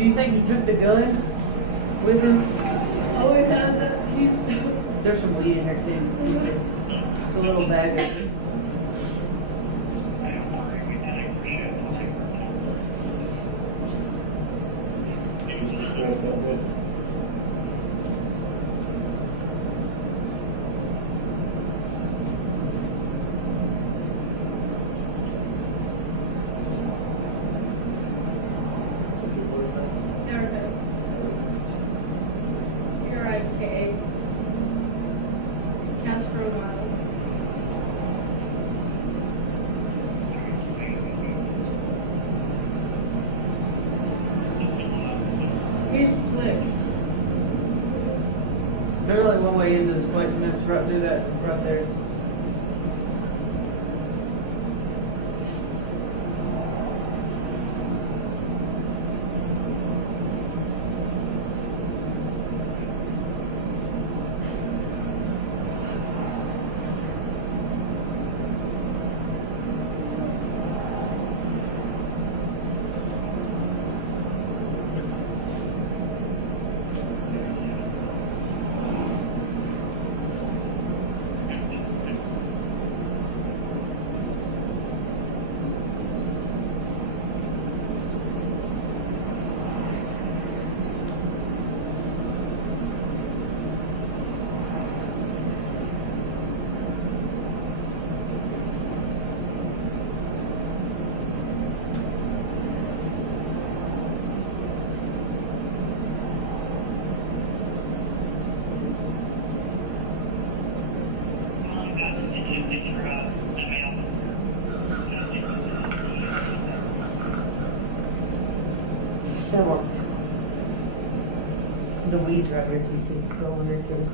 Do you think he took the gun with him? Always has it. There's some weed in there too. It's a little bag of it. Erika. Erika. Castro-Miles. He's slick. There's like one way into this place and it's right through that, right there. That one. The weeds right here, do you see? Go over there to us.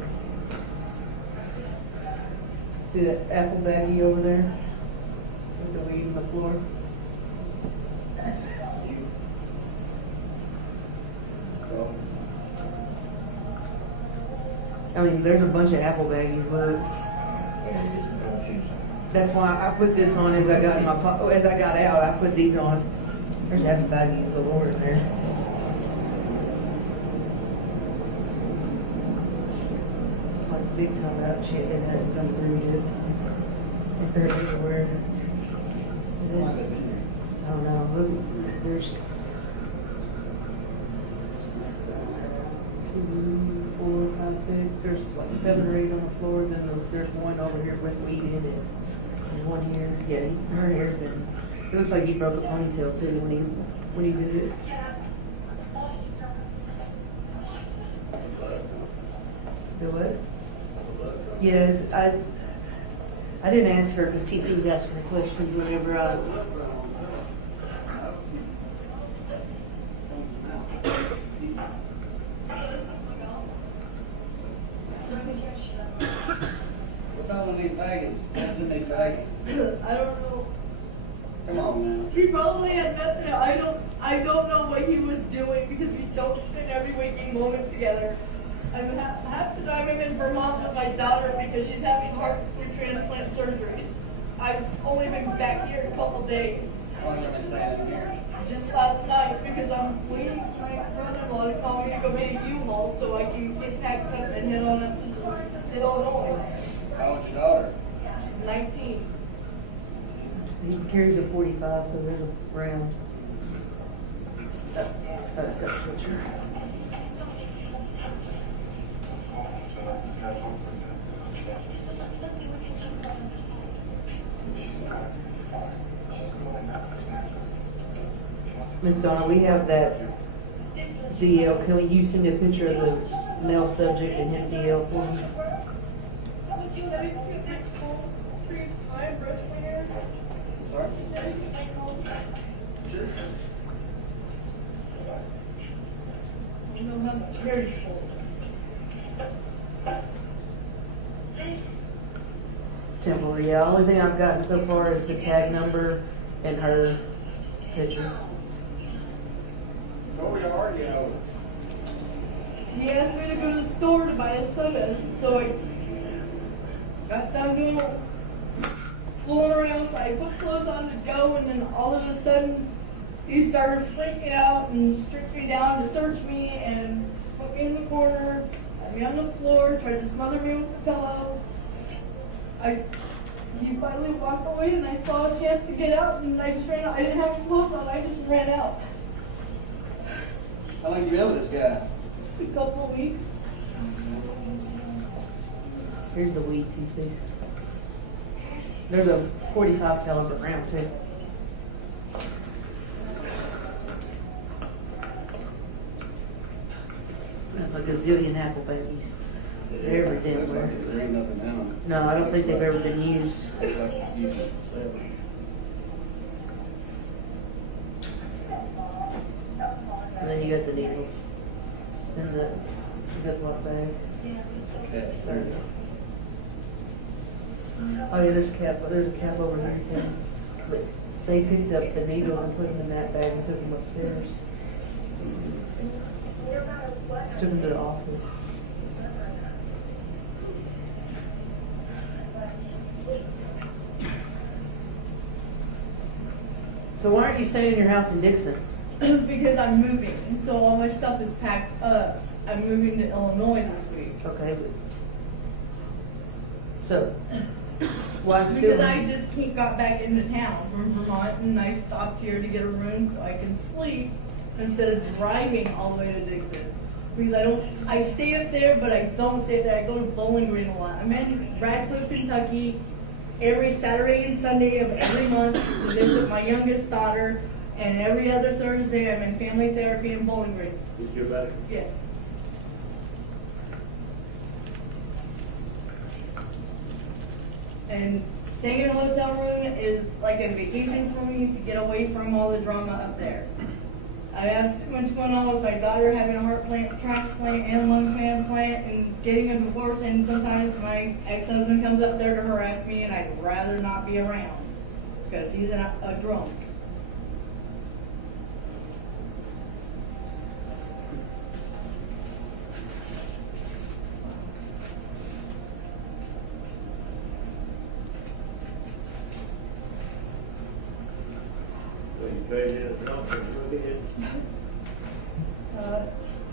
See that apple baggie over there? With the weed on the floor? I mean, there's a bunch of apple baggies, look. That's why I put this on as I got in my as I got out. I put these on. There's apple baggies galore in there. Like big time out shit in there. Done through it. If they're everywhere. Is it? I don't know. Look, there's 2, 4, 5, 6. There's like 7 or 8 on the floor. Then there's one over here with weed in it. There's one here. Yeah, her hair's been. It looks like he broke a ponytail too when he did it. The what? Yeah, I didn't ask her because TC was asking her questions whenever I. What's all in these baggage? What's in these baggage? I don't know. Come on, man. He probably had nothing. I don't know what he was doing because we don't spend every waking moment together. I'm half the time I'm in Vermont with my daughter because she's having heart transplant surgeries. I've only been back here a couple days. How long have you been staying in here? Just last night because I'm waiting for my brother-in-law to call me to go make a U-Haul so I can get packed up and head on up to Illinois. How old's your daughter? She's 19. He carries a 45 because there's a round. That's that picture. Miss Donna, we have that DL. Can you send a picture of the male subject and his DL for me? Would you let me get this full street time brush my hair? Sorry? Sure. You know how much hair you pull. Temple, yeah. Only thing I've gotten so far is the tag number and her picture. So where are you? He asked me to go to the store to buy his sodas, so I got done doing fooling around, so I put clothes on to go, and then all of a sudden, he started freaking out and stripped me down to search me and put me in the corner, had me on the floor, tried to smother me with the pillow. He finally walked away and I saw a chance to get out and I just ran out. I didn't have any clothes on, I just ran out. How long you been with this guy? A couple of weeks. Here's the wheat, you see. There's a 45 caliber round too. That's like a zillion apple babies. They're Looks like everywhere. it. There ain't nothing down. No, I don't think they've ever been used. Looks like it's used. And then you got the needles in the Ziploc bag. Okay. There you go. Oh yeah, there's a cap over here too. But they picked up the needles and put them in that bag and took them upstairs. Took them to the office. So why aren't you staying in your house in Dixon? Because I'm moving, and so all my stuff is packed up. I'm moving to Illinois this week. Okay, but so why still? Because I just got back into town from Vermont, and I stopped here to get a room so I can sleep instead of driving all the way to Dixon. Because I stay up there, but I don't stay there. I go to Bowling Green a lot. I'm in Radcliffe, Kentucky, every Saturday and Sunday of every month to visit my youngest daughter, and every other Thursday I'm in family therapy in Bowling Green. Did you hear about it? Yes. And staying in a hotel room is like a vacation for me to get away from all the drama up there. I have too much going on with my daughter having a heart transplant and lung transplant and getting a divorce, and sometimes my ex-husband comes up there to harass me and I'd rather not be around because he's a drunk. Well, you traded in a drunk and look at it.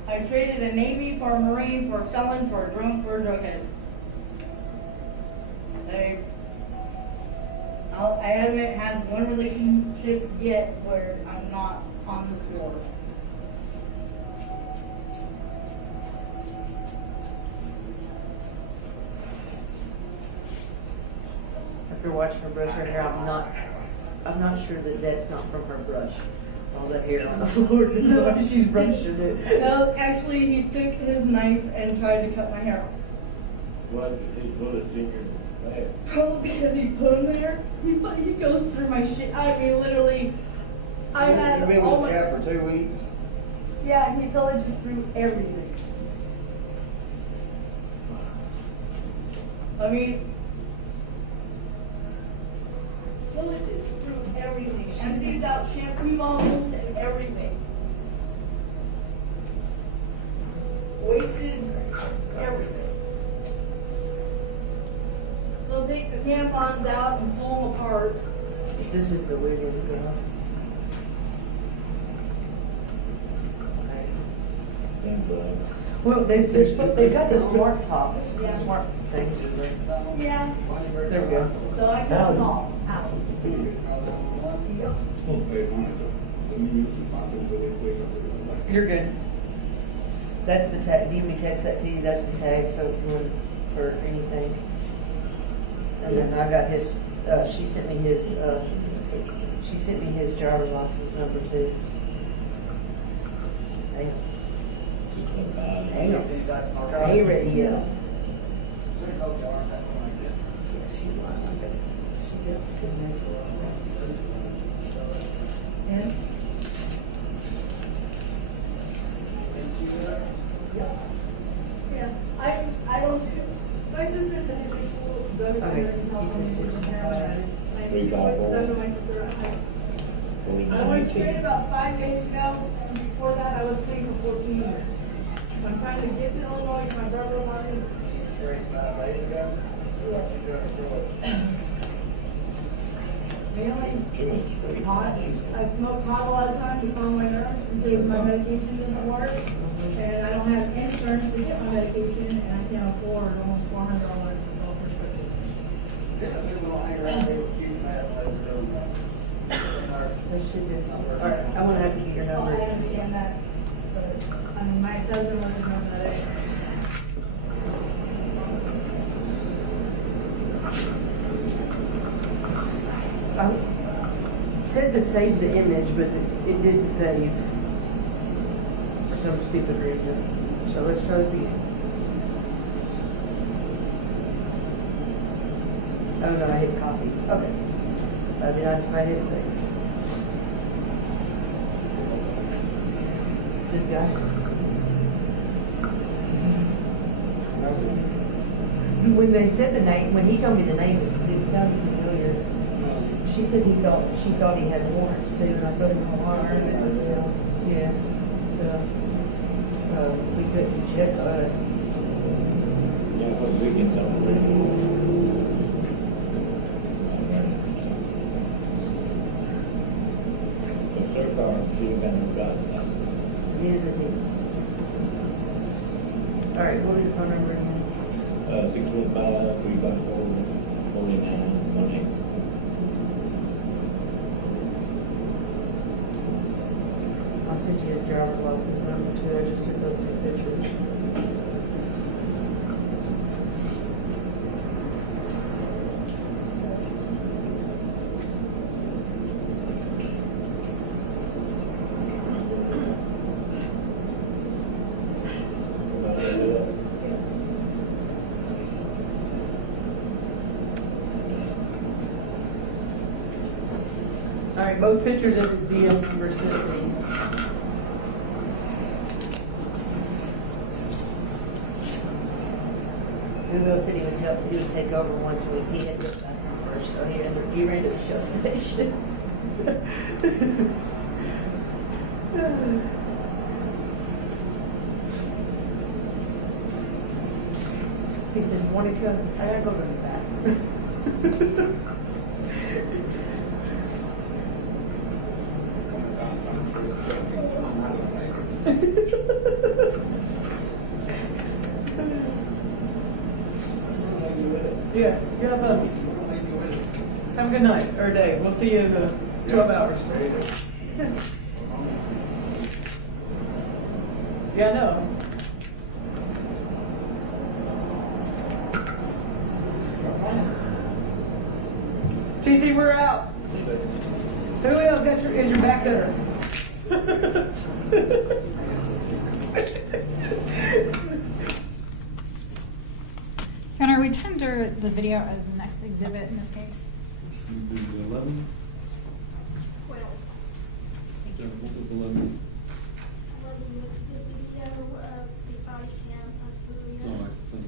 I traded a Navy for a Marine, for a felon, for a drunk, for a drughead. I haven't had one relationship yet where I'm not on the floor. After watching her brush her hair, I'm not sure that that's not from her brush. All that hair on the floor, that's why she's brushing it. No, actually, he took his knife and tried to cut my hair off. Why did these bullets in your bag? Probably because he put him there. He goes through my shit. I mean, literally, I had You been all with this my... guy for 2 weeks? Yeah, he pillaged through everything. I mean, pillaged through everything. Empties out shampoo bottles and everything. Wasted everything. They'll take the tampons out and pull them apart. This is the Williams girl. Well, they've got the smart tops, the smart things. Yeah. There we go. So I cut them all out. You're good. That's the tag. Do you want me to text that to you? That's the tag, so if you want for anything. And then I got his, she sent me his driver's license number too. Hang on. Are you ready? Yeah. Yeah. Yeah. I don't. My sister's in high school. Okay, you said 65. I went straight about 5 days ago, and before that I was clean for 14 years. I'm trying to get to Illinois, my brother wanted. Straight 5 days ago? Yeah. Really? Pot. I smoke pot a lot of times, it's on my nerves, including my medication doesn't work. And I don't have insurance to get my medication, and I can't afford almost $400 for prescription. Yeah, we will hang around here with you, Matt, This shit didn't, all right, I'm gonna have to get your Oh, I number. understand that, but, I mean, my ex-husband wasn't home that day. I said to save the image, but it didn't save for some stupid reason. So let's try this again. Oh no, I hit copy. Okay. That'd be nice if I hit save. This guy. When they said the name, when he told me the name, it sounded familiar. She said she thought he had warrants too, and I told him how hard it is. Yeah. So, we couldn't check us. Yeah, but we can tell them. But their car should have been gotten that. Neither does he. All right, what is the phone number again? 615-354-4918. I'll send you his driver's license number too. I just took those two pictures. All right, both pictures of his DL number sent me. Julio said he would take over once a week. He had to get back first, so he ran to the Shell station. He said, Monica, I gotta go to the bathroom. Yeah, you have fun. Have a good night, or day. We'll see you in 12 hours. Yeah, I know. TC, we're out. Julio's got is your back better? Connor, we tender the video as the next exhibit in this case. 11? Well, What was 11? Was the video of the body cam of No, Julio. I think.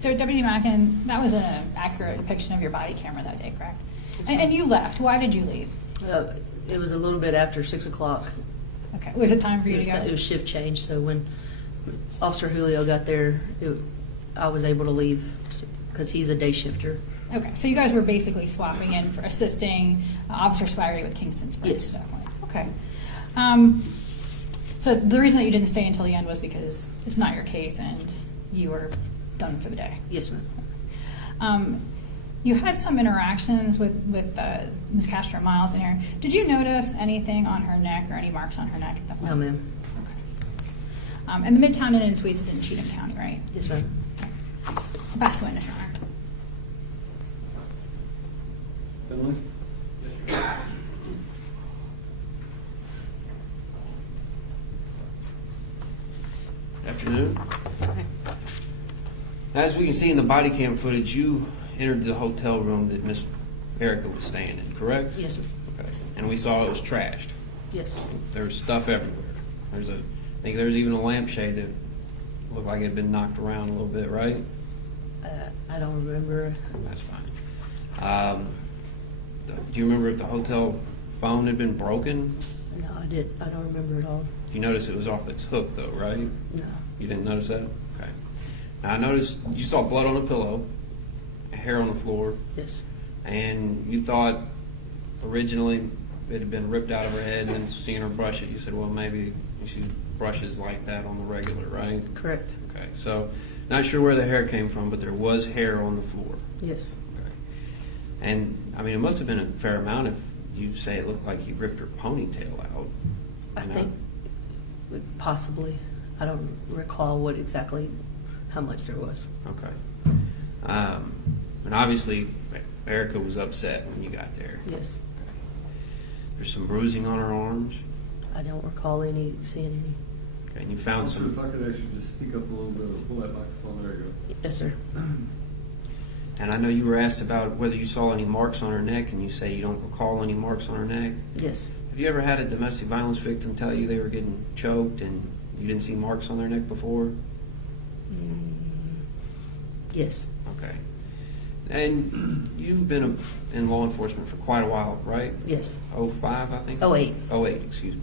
so Deputy Mackin, that was an accurate depiction of your body camera that day, correct? And you left. Why did you leave? It was a little bit after 6 o'clock. Okay. Was it time for you It to go? was shift change, so when Officer Julio got there, I was able to leave because he's a day shifter. Okay. So you guys were basically swapping in for assisting Officer Spivey with Kingston Springs. Yes. So, okay. So the reason that you didn't stay until the end was because it's not your case and you were done for the day. Yes, ma'am. You had some interactions with Ms. Castro-Miles in here. Did you notice anything on her neck or any marks on her neck at that point? No, ma'am. Okay. And the Midtown Inn and Suites is in Cheatham County, right? Yes, ma'am. Pass the witness, Your Honor. Finley? Afternoon. As we can see in the body cam footage, you entered the hotel room that Miss Erika was staying in, correct? Yes, ma'am. Okay. And we saw it was trashed. Yes. There's stuff everywhere. I think there's even a lampshade that looked like it had been knocked around a little bit, right? I don't remember. That's fine. Do you remember if the hotel phone had been broken? No, I don't remember at all. You noticed it was off its hook, though, right? No. You didn't notice that? Okay. Now, I noticed you saw blood on the pillow, hair on the floor, Yes. and you thought originally it had been ripped out of her head, and then seeing her brush it, you said, well, maybe she brushes like that on the regular, right? Correct. Okay, so not sure where the hair came from, but there was hair on the floor. Yes. Okay. And, I mean, it must have been a fair amount if you say it looked like he ripped her ponytail out. I you know? think possibly. I don't recall how much there was. Okay. And obviously, Erika was upset when you got there. Yes. Okay. There's some bruising on her arms. I don't recall seeing any. Okay, and you found Officer, some. if I could ask you to just speak up a little bit or pull that microphone, there you go. Yes, sir. And I know you were asked about whether you saw any marks on her neck, and you say you don't recall any marks on her neck. Yes. Have you ever had a domestic violence victim tell you they were getting choked and you didn't see marks on their neck before? Yes. Okay. And you've been in law enforcement for quite a while, right? Yes. 05, I think? 08. 08, excuse me.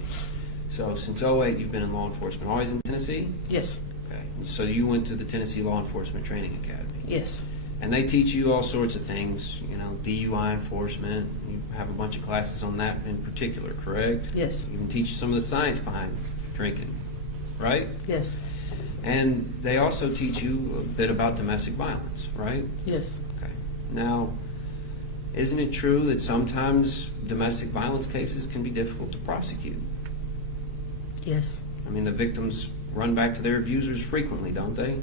So since 08, you've been in law enforcement. Always in Tennessee? Yes. Okay. So you went to the Tennessee Law Enforcement Training Academy. Yes. And they teach you all sorts of things, you know, DUI enforcement. You have a bunch of classes on that in particular, correct? Yes. You can teach some of the science behind drinking, right? Yes. And they also teach you a bit about domestic violence, right? Yes. Okay. Now, isn't it true that sometimes domestic violence cases can be difficult to prosecute? Yes. I mean, the victims run back to their abusers frequently, don't they?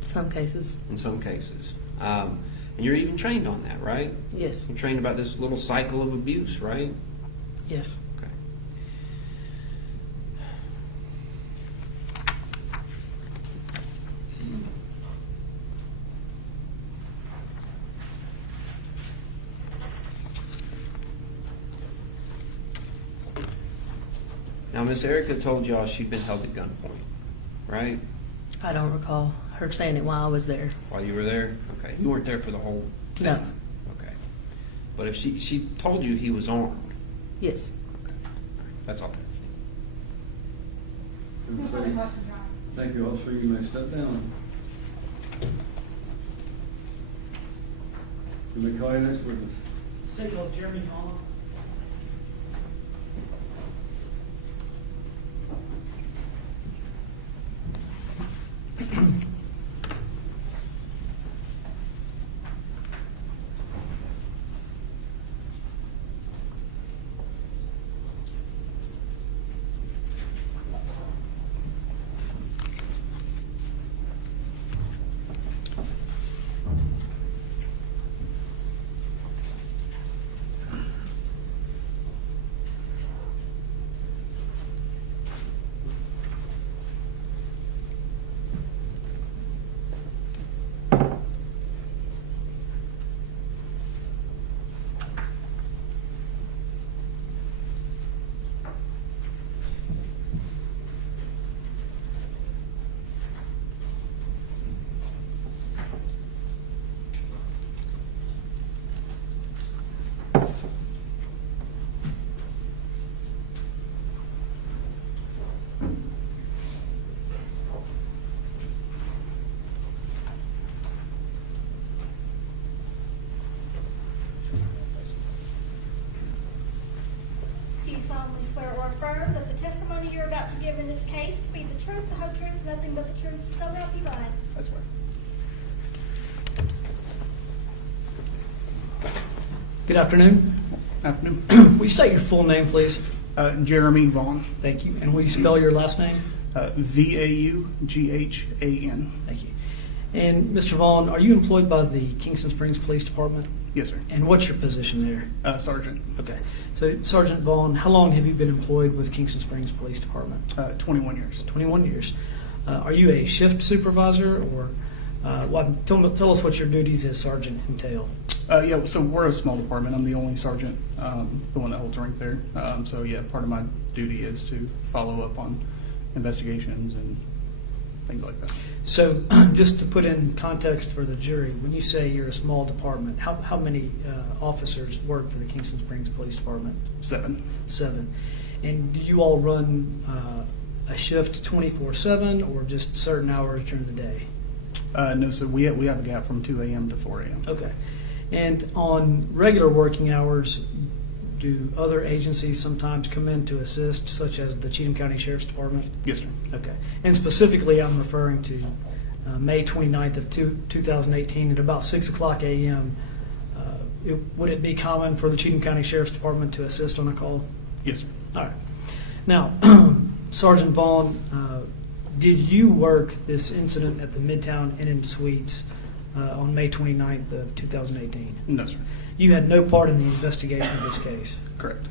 Some cases. In some cases. And you're even trained on that, right? Yes. You're trained about this little cycle of abuse, right? Yes. Okay. Now, Miss Erika told y'all she'd been held at gunpoint, right? I don't recall her saying it while I was there. While you were there? Okay. You weren't there for the whole thing? No. Okay. But if she told you he was armed. Yes. Okay. All right. That's all. Thank you, officer. You may step down. You may call your next witness. State of Jeremy Hall. Do you solemnly swear or affirm that the testimony you're about to give in this case to be the truth, the whole truth, nothing but the truth, so help you God? That's right. Good afternoon. Afternoon. Will you state your full name, please? Jeremy Vaughn. Thank you. And will you spell your last name? Vaughan. Thank you. And Mr. Vaughn, are you employed by the Kingston Springs Police Department? Yes, sir. And what's your position there? Sergeant. Okay. So, Sergeant Vaughn, how long have you been employed with Kingston Springs Police Department? 21 years. 21 years. Are you a shift supervisor or tell us what your duties as sergeant entail? Yeah, so we're a small department. I'm the only sergeant, the one that holds rank there. So yeah, part of my duty is to follow up on investigations and things like that. So, just to put in context for the jury, when you say you're a small department, how many officers work for the Kingston Springs Police Department? 7. 7. And do you all run a shift 24/7 or just certain hours during the day? No, so we have a gap from 2 a.m. to 4 a.m. Okay. And on regular working hours, do other agencies sometimes come in to assist, such as the Cheatham County Sheriff's Department? Yes, sir. Okay. And specifically, I'm referring to May 29th of 2018 at about 6 o'clock a.m. Would it be common for the Cheatham County Sheriff's Department to assist on a call? Yes, sir. All right. Now, Sergeant Vaughn, did you work this incident at the Midtown Inn and Suites on May 29th of 2018? No, sir. You had no part in the investigation of this case. Correct.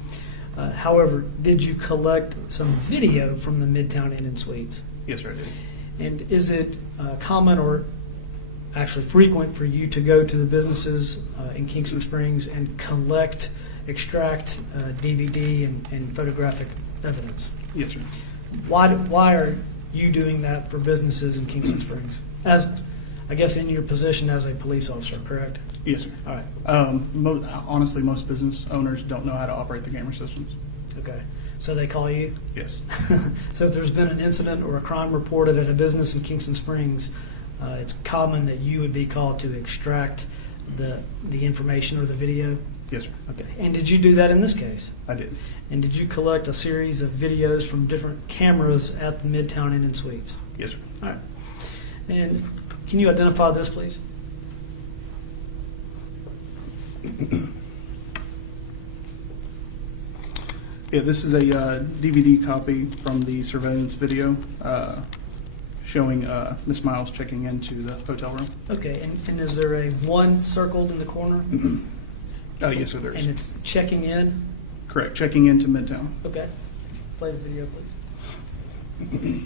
However, did you collect some video from the Midtown Inn and Suites? Yes, sir, I did. And is it common or actually frequent for you to go to the businesses in Kingston Springs and extract DVD and photographic evidence? Yes, sir. Why are you doing that for businesses in Kingston Springs? As, I guess, in your position as a police officer, correct? Yes, sir. All right. Honestly, most business owners don't know how to operate the camera systems. Okay. So they call you? Yes. So if there's been an incident or a crime reported at a business in Kingston Springs, it's common that you would be called to extract the information or the video? Yes, sir. Okay. And did you do that in this case? I did. And did you collect a series of videos from different cameras at the Midtown Inn and Suites? Yes, sir. All right. And can you identify this, please? Yeah, this is a DVD copy from the surveillance video showing Miss Miles checking into the hotel room. Okay. And is there a 1 circled in the corner? Oh, yes, sir, there And is. it's checking in? Correct, checking into Midtown. Okay. Play the video, please.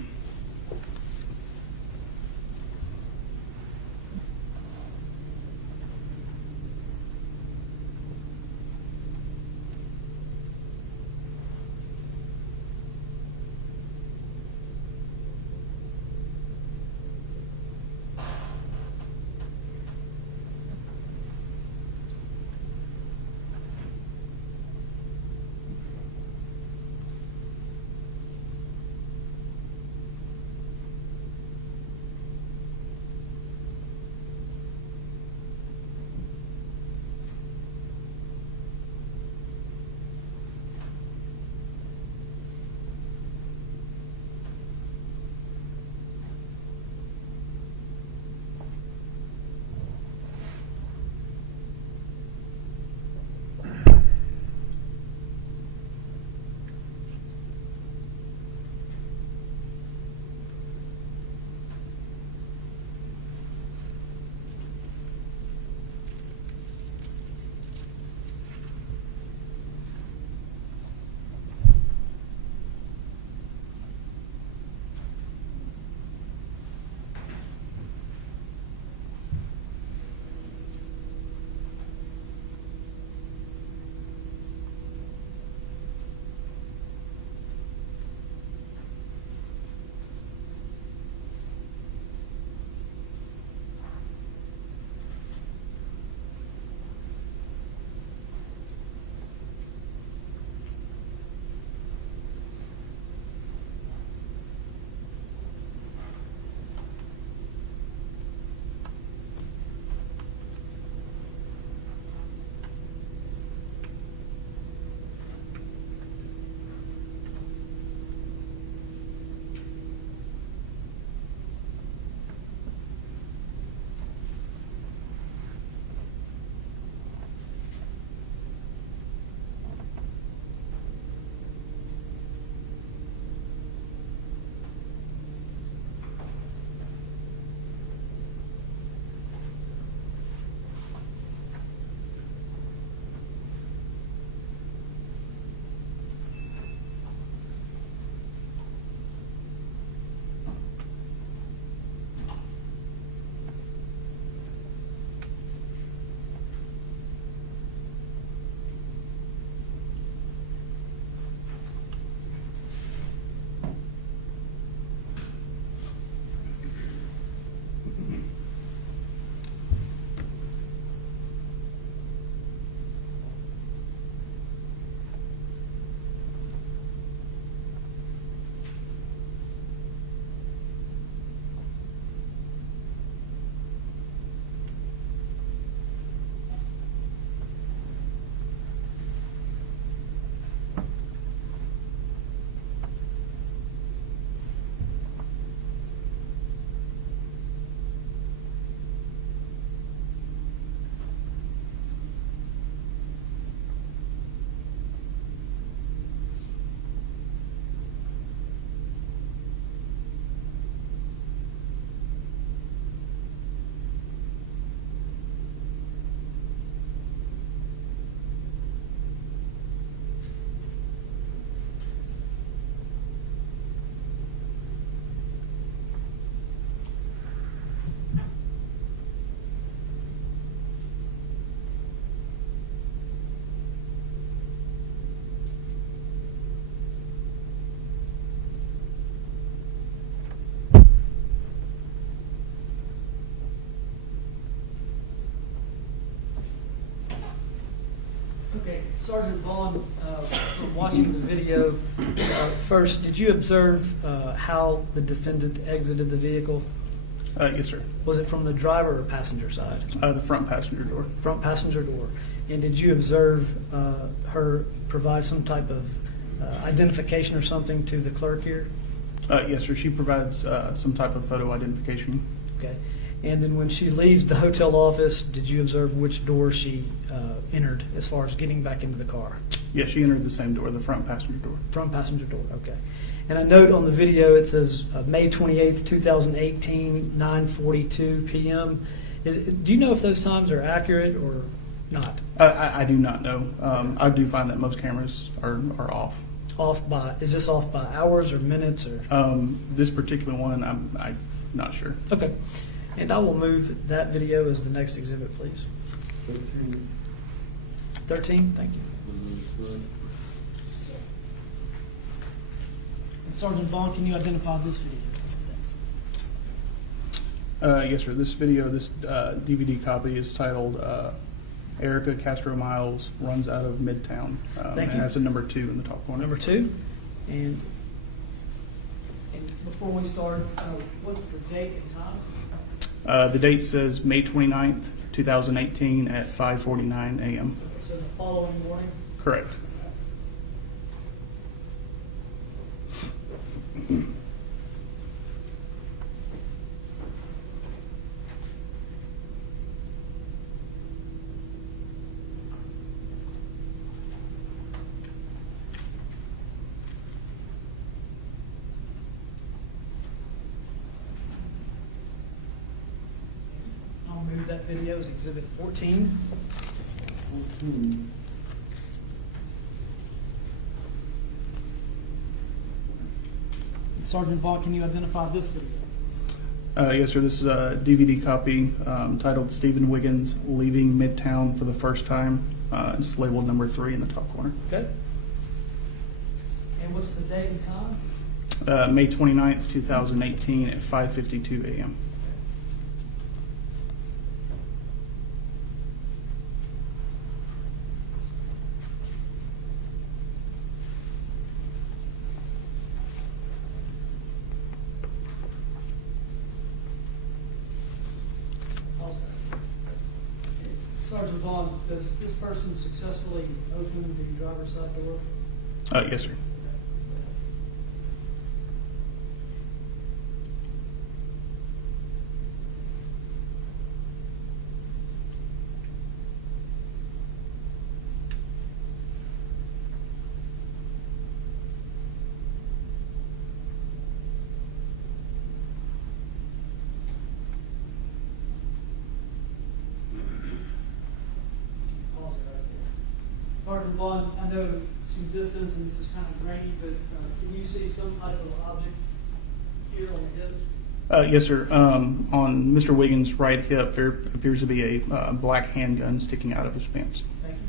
Sergeant Vaughn, from watching the video, first, did you observe how the defendant exited the vehicle? Yes, sir. Was it from the driver or passenger side? The front passenger door. Front passenger door. And did you observe her provide some type of identification or something to the clerk here? Yes, sir. She provides some type of photo identification. Okay. And then when she leaves the hotel office, did you observe which door she entered as far as getting back into the car? Yes, she entered the same door, the front passenger door. Front passenger door, okay. And I note on the video it says May 28th, 2018, 9:42 p.m. Do you know if those times are accurate or not? I do not know. I do find that most cameras are off. Off by, is this off by hours or minutes or? This particular one, I'm not sure. Okay. And I will move that video as the next exhibit, please. 13, thank you. And Sergeant Vaughn, can you identify this video? Thanks. Yes, sir. This video, this DVD copy is titled Erika Castro-Miles Runs Out of Midtown. Thank and you. has a number 2 in the top corner. Number 2. And before we start, what's the date and time? The date says May 29th, 2018 at 5:49 a.m. So the following morning? Correct. I'll move that video as exhibit 14. Sergeant Vaughn, can you identify this video? Yes, sir. This is a DVD copy titled Stephen Wiggins Leaving Midtown for the First Time. It's labeled number 3 in the top corner. Okay. And what's the date and time? May 29th, 2018 at 5:52 a.m. Sergeant Vaughn, does this person successfully open the driver's side door? Yes, sir. Pause it right there. Sergeant Vaughn, I know some distance and this is kind of grainy, but can you see some type of object here on the hip? Yes, sir. On Mr. Wiggins' right hip, there appears to be a black handgun sticking out of his pants. Thank you.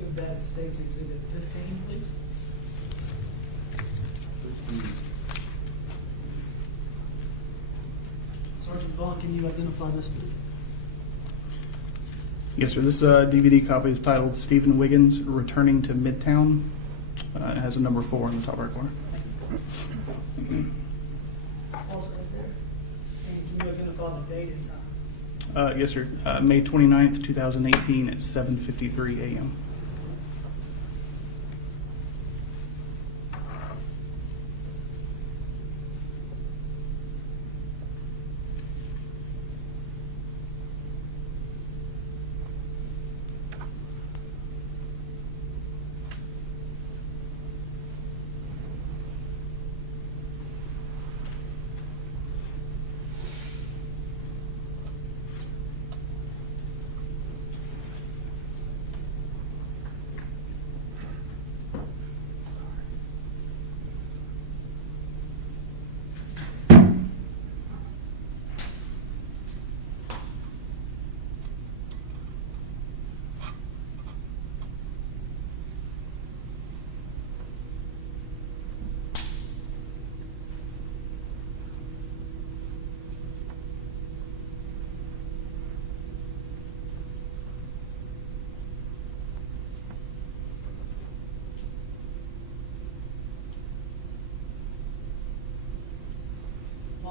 Move that States Exhibit 15, please. Sergeant Vaughn, can you identify this, please? Yes, sir. This DVD copy is titled Stephen Wiggins Returning to Midtown. It has a number 4 in the top right corner. Pause right there. And can you identify the date and time? Yes, sir. May 29th, 2018 at 7:53 a.m.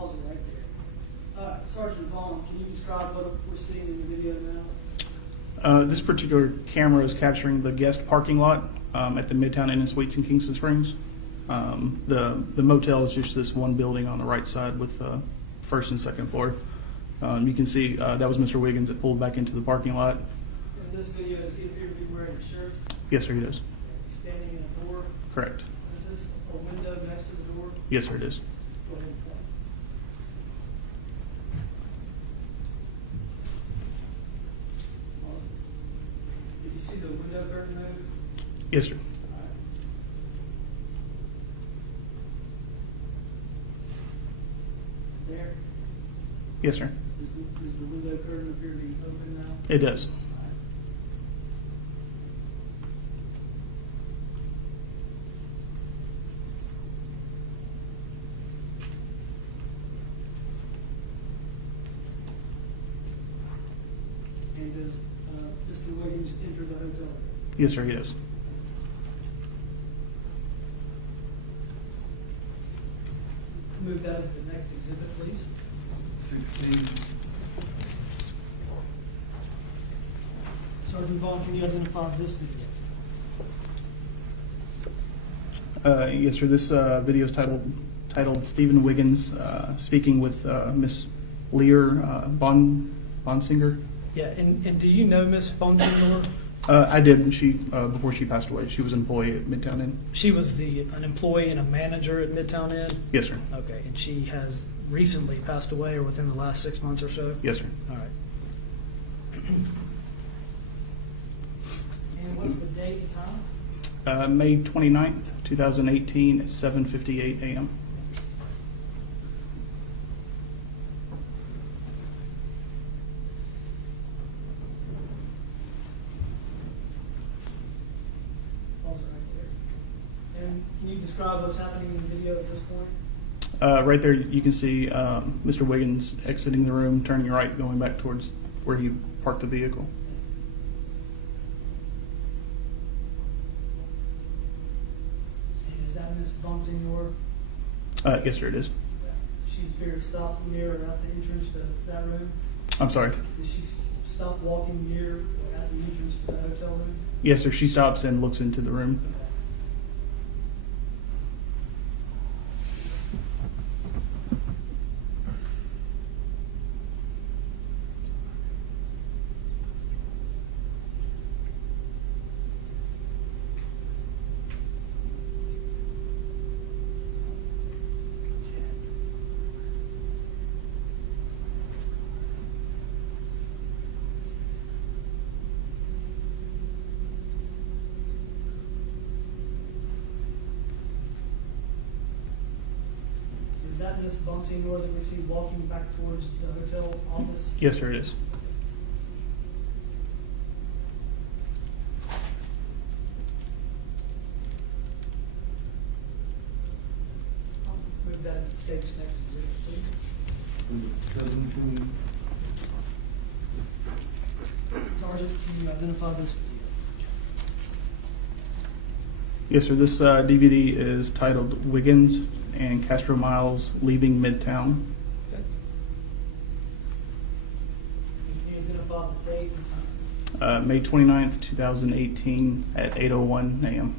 Pause it right there. Sergeant Vaughn, can you describe what we're seeing in the video now? This particular camera is capturing the guest parking lot at the Midtown Inn and Suites in Kingston Springs. The motel is just this one building on the right side with first and second floor. You can see that was Mr. Wiggins that pulled back into the parking lot. In this video, does he appear to be wearing a shirt? Yes, sir, he does. He's standing in a door. Correct. Is this a window next to the door? Yes, sir, it is. Go ahead and play. Did you see the window curtain move? Yes, sir. There. Yes, sir. Does the window curtain appear to be open now? It does. And does Mr. Wiggins enter the hotel? Yes, sir, he does. Move that to the next exhibit, please. 16. Sergeant Vaughn, can you identify this video? Yes, sir. This video is titled Stephen Wiggins speaking with Miss Lear Bonsinger. Yeah, and do you know Miss Bonsignor? I did. She before she passed away. She was an employee at Midtown Inn. She was an employee and a manager at Midtown Inn? Yes, sir. Okay, and she has recently passed away or within the last 6 months or so? Yes, sir. All right. And what's the date and time? May 29th, 2018 at 7:58 a.m. Pause it right there. And can you describe what's happening in the video at this point? Right there, you can see Mr. Wiggins exiting the room, turning right, going back towards where he parked the vehicle. And is that Miss Bonsignor? Yes, sir, it is. She appeared to stop near or at the entrance to that room? I'm sorry. Did she stop walking near or at the entrance to the hotel room? Yes, sir. She stops and looks into the room. Is that Miss Bonsignor that we see walking back towards the hotel office? Yes, sir, it is. Move that as the state's next exhibit, please. 17. Sergeant, can you identify this video? Yes, sir. This DVD is titled Wiggins and Castro-Miles Leaving Midtown. Okay. Can you identify the date and time? May 29th, 2018 at 8:01 a.m.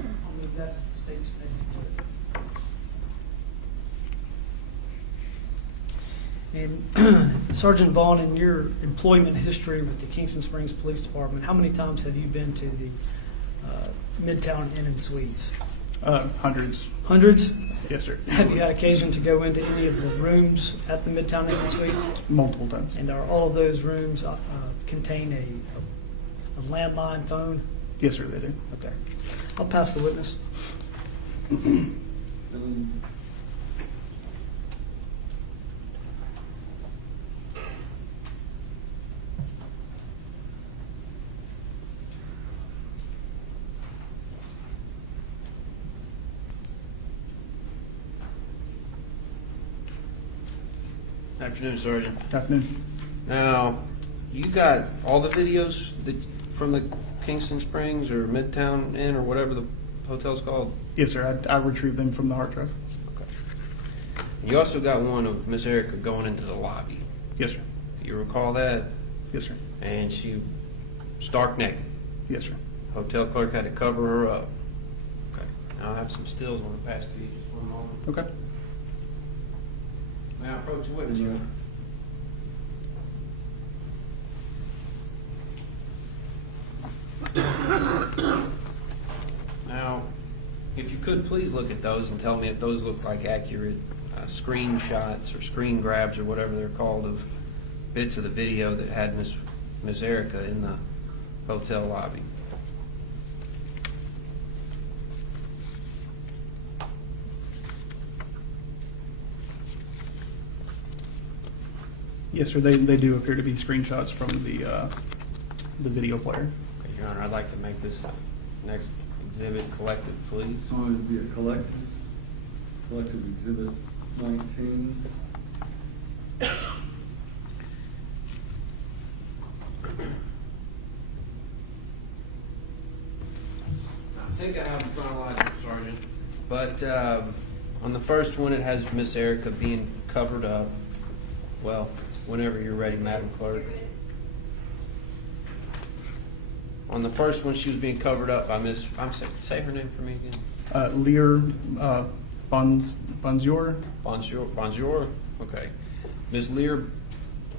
I'll move that to the state's next exhibit. And Sergeant Vaughn, in your employment history with the Kingston Springs Police Department, how many times have you been to the Midtown Inn and Suites? Hundreds. Hundreds? Yes, sir. Have you had occasion to go into any of the rooms at the Midtown Inn and Suites? Multiple times. And are all of those rooms contain a landline phone? Yes, sir, they do. Okay. I'll pass the witness. Afternoon, Sergeant. Afternoon. Now, you got all the videos from the Kingston Springs or Midtown Inn or whatever the hotel's called? Yes, sir. I retrieved them from the hard drive. Okay. You also got one of Miss Erika going into the lobby. Yes, sir. You recall that? Yes, sir. And she stark naked. Yes, sir. Hotel clerk had to cover her up. Okay. Now I have some stills I want to pass to you. Just one moment. Okay. May I approach the witness, Your Honor? Now, if you could please look at those and tell me if those look like accurate screenshots or screen grabs or whatever they're called of bits of the video that had Miss Erika in the hotel lobby. Yes, sir. They do appear to be screenshots from the video player. Okay, Your Honor, I'd like to make this next exhibit collective, please. It's going to be a collective exhibit 19. I think I have the chronological, Sergeant. But on the first one, it has Miss Erika being covered up. Well, whenever you're ready, Madam Clerk. On the first one, she was being covered up by Miss. Say her name for me again. Lear Bonjour. Bonjour. Okay. Miss Lear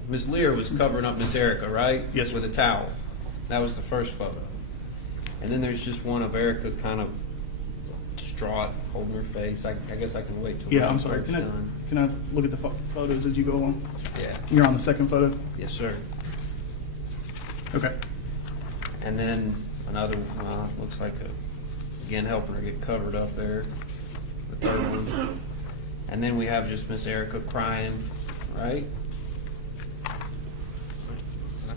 was covering up Miss Erika, right? Yes, sir. With a towel. That was the first photo. And then there's just one of Erika kind of distraught, holding her face. I guess I can wait till. Yeah, I'm sorry. Clerk's done. Can I look at the photos as you go along? Yeah. You're on the second photo? Yes, sir. Okay. And then another, looks like again helping her get covered up there. The third one. And then we have just Miss Erika crying, right? My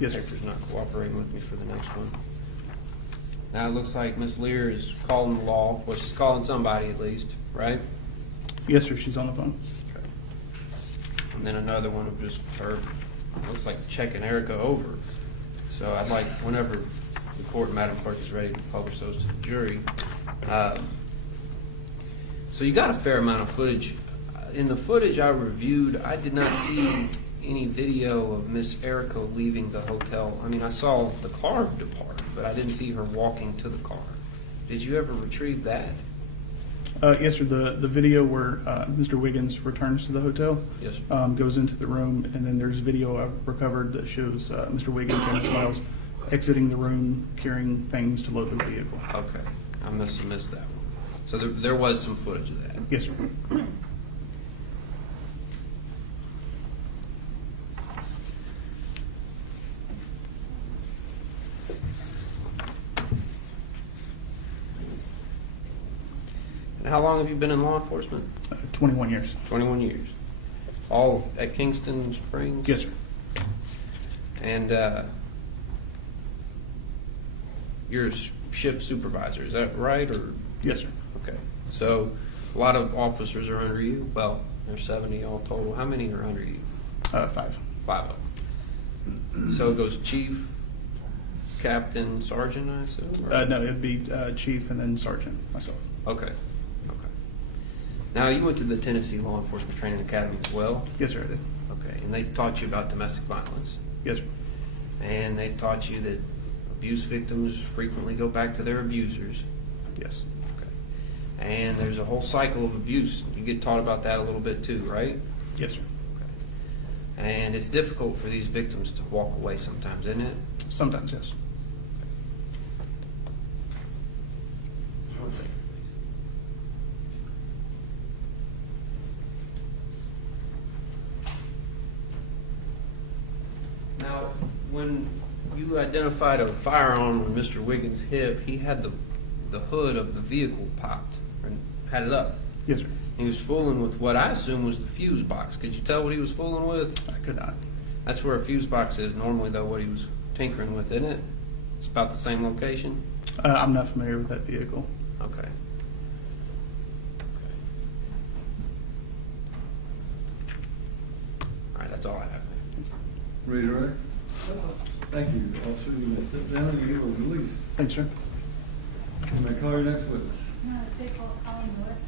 Yes, sir. picture's not cooperating with me for the next one. Now it looks like Miss Lear is calling the law. Well, she's calling somebody at least, right? Yes, sir. She's on the phone. Okay. And then another one of just her, looks like checking Erika over. So I'd like, whenever the court, Madam Clerk, is ready to publish those to the jury. So you got a fair amount of footage. In the footage I reviewed, I did not see any video of Miss Erika leaving the hotel. I mean, I saw the car depart, but I didn't see her walking to the car. Did you ever retrieve that? Yes, sir. The video where Mr. Wiggins returns to the hotel Yes, sir. goes into the room, and then there's video I've recovered that shows Mr. Wiggins and Ms. Miles exiting the room, carrying things to load the vehicle. Okay, I must have missed that one. So there was some footage of that. Yes, sir. And how long have you been in law enforcement? 21 years. 21 years. All at Kingston Springs? Yes, sir. And you're a ship supervisor, is that right? Or Yes, sir. okay. So a lot of officers are under you. Well, there's 70 all total. How many are under you? 5. 5 of them. So it goes chief, captain, sergeant, I assume? or- No, it'd be chief and then sergeant, myself. Okay. Okay. Now you went to the Tennessee Law Enforcement Training Academy as well. Yes, sir, I did. Okay, and they taught you about domestic violence, Yes, sir. and they've taught you that abuse victims frequently go back to their abusers. Yes. Okay, and there's a whole cycle of abuse. You get taught about that a little bit too, right? Yes, sir. Okay, and it's difficult for these victims to walk away sometimes, isn't it? Sometimes, yes. Now, when you identified a firearm on Mr. Wiggins' hip, he had the hood of the vehicle popped and had it up. Yes, sir. He was fooling with what I assume was the fuse box. Could you tell what he was fooling with? I could not. That's where a fuse box is normally, though, what he was tinkering with, isn't it? It's about the same location? I'm not familiar with that vehicle. Okay. All right, That's all I have. Raise your right. Thank you, officer. You may step down and you get released. Thanks, sir. You may call your next witness. State calls Colleen Lewis.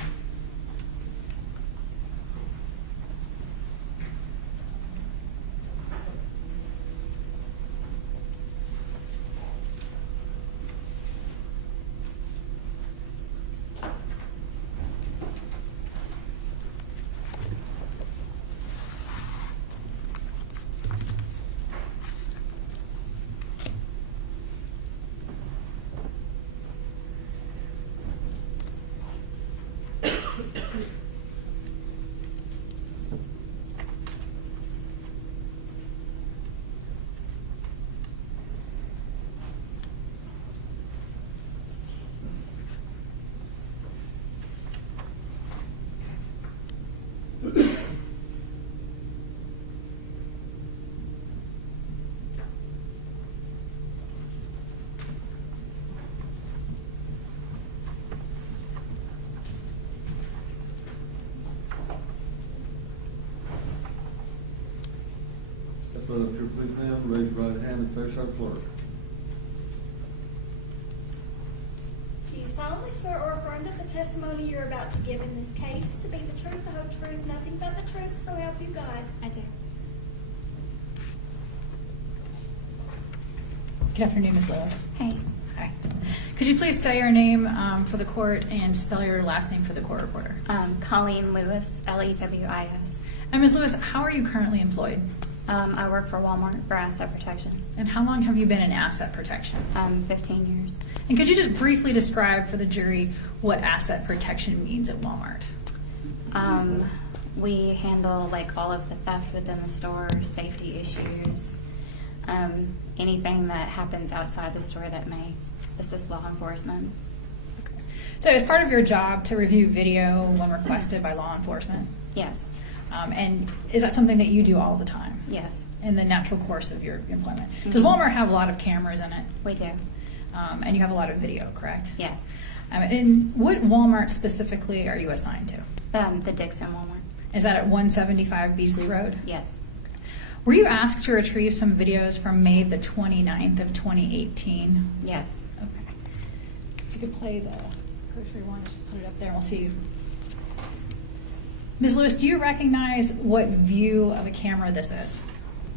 Step right up here, please, ma'am. Raise your right hand and face our clerk. Do you solemnly swear or affirm that the testimony you're about to give in this case to be the truth, the whole truth, nothing but the truth, so help you God? I do. Good afternoon, Ms. Lewis. Hey, Hi. Could you please say your name for the court and spell your last name for the court reporter? Colleen Lewis, Lewis. And Ms. Lewis, how are you currently employed? I work for Walmart for asset protection. And how long have you been in asset protection? 15 years. And could you just briefly describe for the jury what asset protection means at Walmart? We handle like all of the theft within the store, safety issues, anything that happens outside the store that may assist law enforcement. Okay. So is part of your job to review video when requested by law enforcement? Yes, And is that something that you do all the time yes, in the natural course of your employment? Does Walmart have a lot of cameras in it? we do. And you have a lot of video, correct? Yes. And what Walmart specifically are you assigned to? The Dixon Walmart. Is that at 175 Beasley Road? Yes. Were you asked to retrieve some videos from May the 29th of 2018? Yes. Okay. If you could play the grocery one, just put it up there and we'll see. Ms. Lewis, do you recognize what view of a camera this is?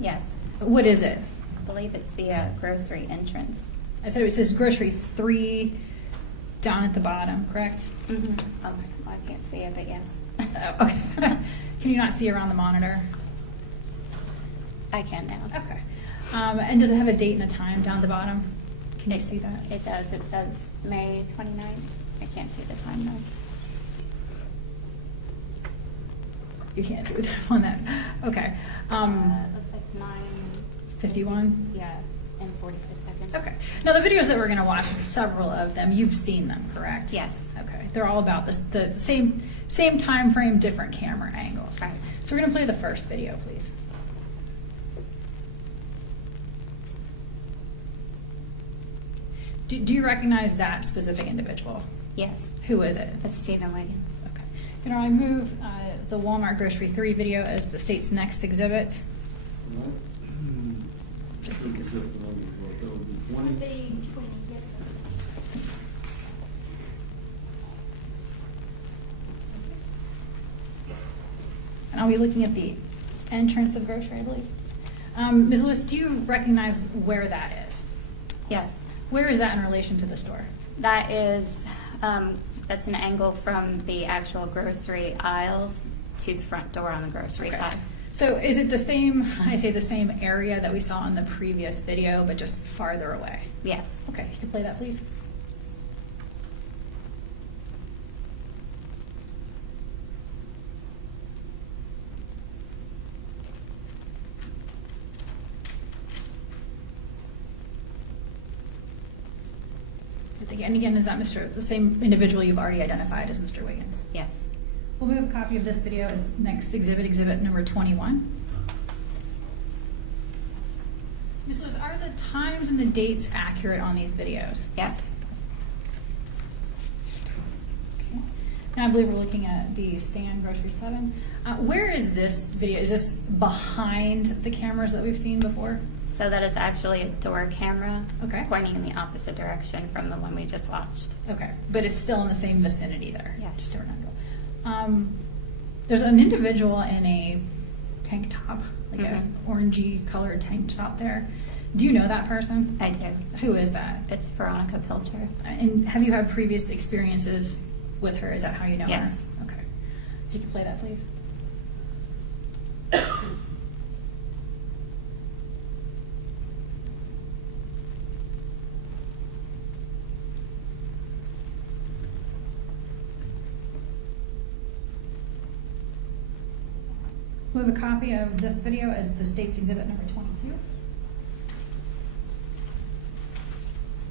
Yes. What is it? I believe it's the grocery entrance. I said it says grocery 3 down at the bottom, correct? Mm-hmm. Okay. Well, I can't see it, but yes. Oh, okay. Can you not see around the monitor? I can now. Okay. And does it have a date and a time down the bottom? Can you see that? It does. It says May 29th. I can't see the time though. You can't see the time on that. Okay. Looks like 51? Yeah, and 46 seconds. Okay. Now the videos that we're going to watch, several of them, you've seen them, correct? Yes. Okay. They're all about this, the same time frame, different camera angles. Right. So we're going to play the first video, please. Do you recognize that specific individual? Yes. Who is it? That's Stephen Wiggins. Okay. Can I move the Walmart Grocery 3 video as the state's next exhibit? All right. That would be 20. The 20, yes, sir. And I'll be looking at the entrance of grocery, I believe. Ms. Lewis, do you recognize where that is? Yes. Where is that in relation to the store? That is, that's an angle from the actual grocery aisles to the front door on the grocery Okay. side. So is it the same, I say the same area that we saw in the previous video, but just farther away? Yes. Okay, you can play that, please. And again, is that the same individual you've already identified as Mr. Wiggins? Yes. We'll move a copy of this video as next exhibit, exhibit number 21. Ms. Lewis, are the times and the dates accurate on these videos? Yes. Okay. And I believe we're looking at the Stan Grocery 7. Where is this video? Is this behind the cameras that we've seen before? So that is actually a door camera Okay. pointing in the opposite direction from the one we just watched. Okay, but it's still in the same vicinity there. Yes. Just a reminder. There's an individual in a tank top, like an orangey colored tank top there. Do you know that person? I do. Who is that? It's Veronica Pilcher. And have you had previous experiences with her? Is that how you know Yes. her? Okay. If you could play that, please. We have a copy of this video as the state's exhibit number 22.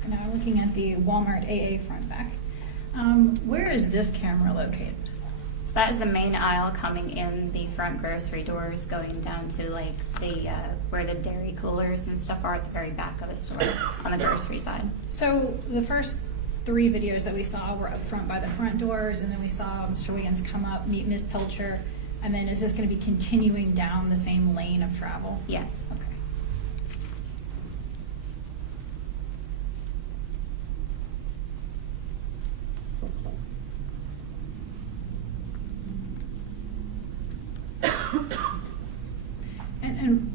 And now looking at the Walmart AA front back. Where is this camera located? So that is the main aisle coming in the front grocery doors, going down to like the where the dairy coolers and stuff are at the very back of the store on the grocery side. So the first 3 videos that we saw were up front by the front doors, and then we saw Mr. Wiggins come up, meet Ms. Pilcher, and then is this going to be continuing down the same lane of travel? Yes. Okay. And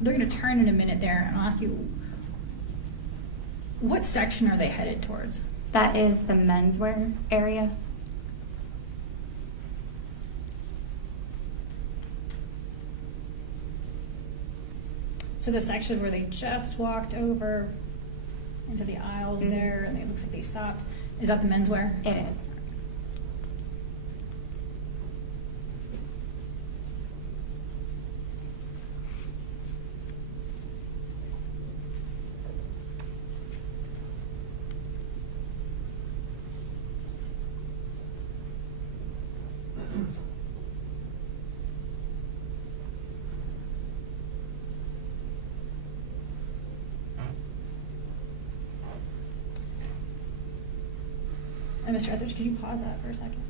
they're going to turn in a minute there, and I'll ask you, what section are they headed towards? That is the menswear area. So the section where they just walked over into the aisles there, and it looks like they stopped, is that the menswear? It is. Mr. Etheridge, could you pause that for a second?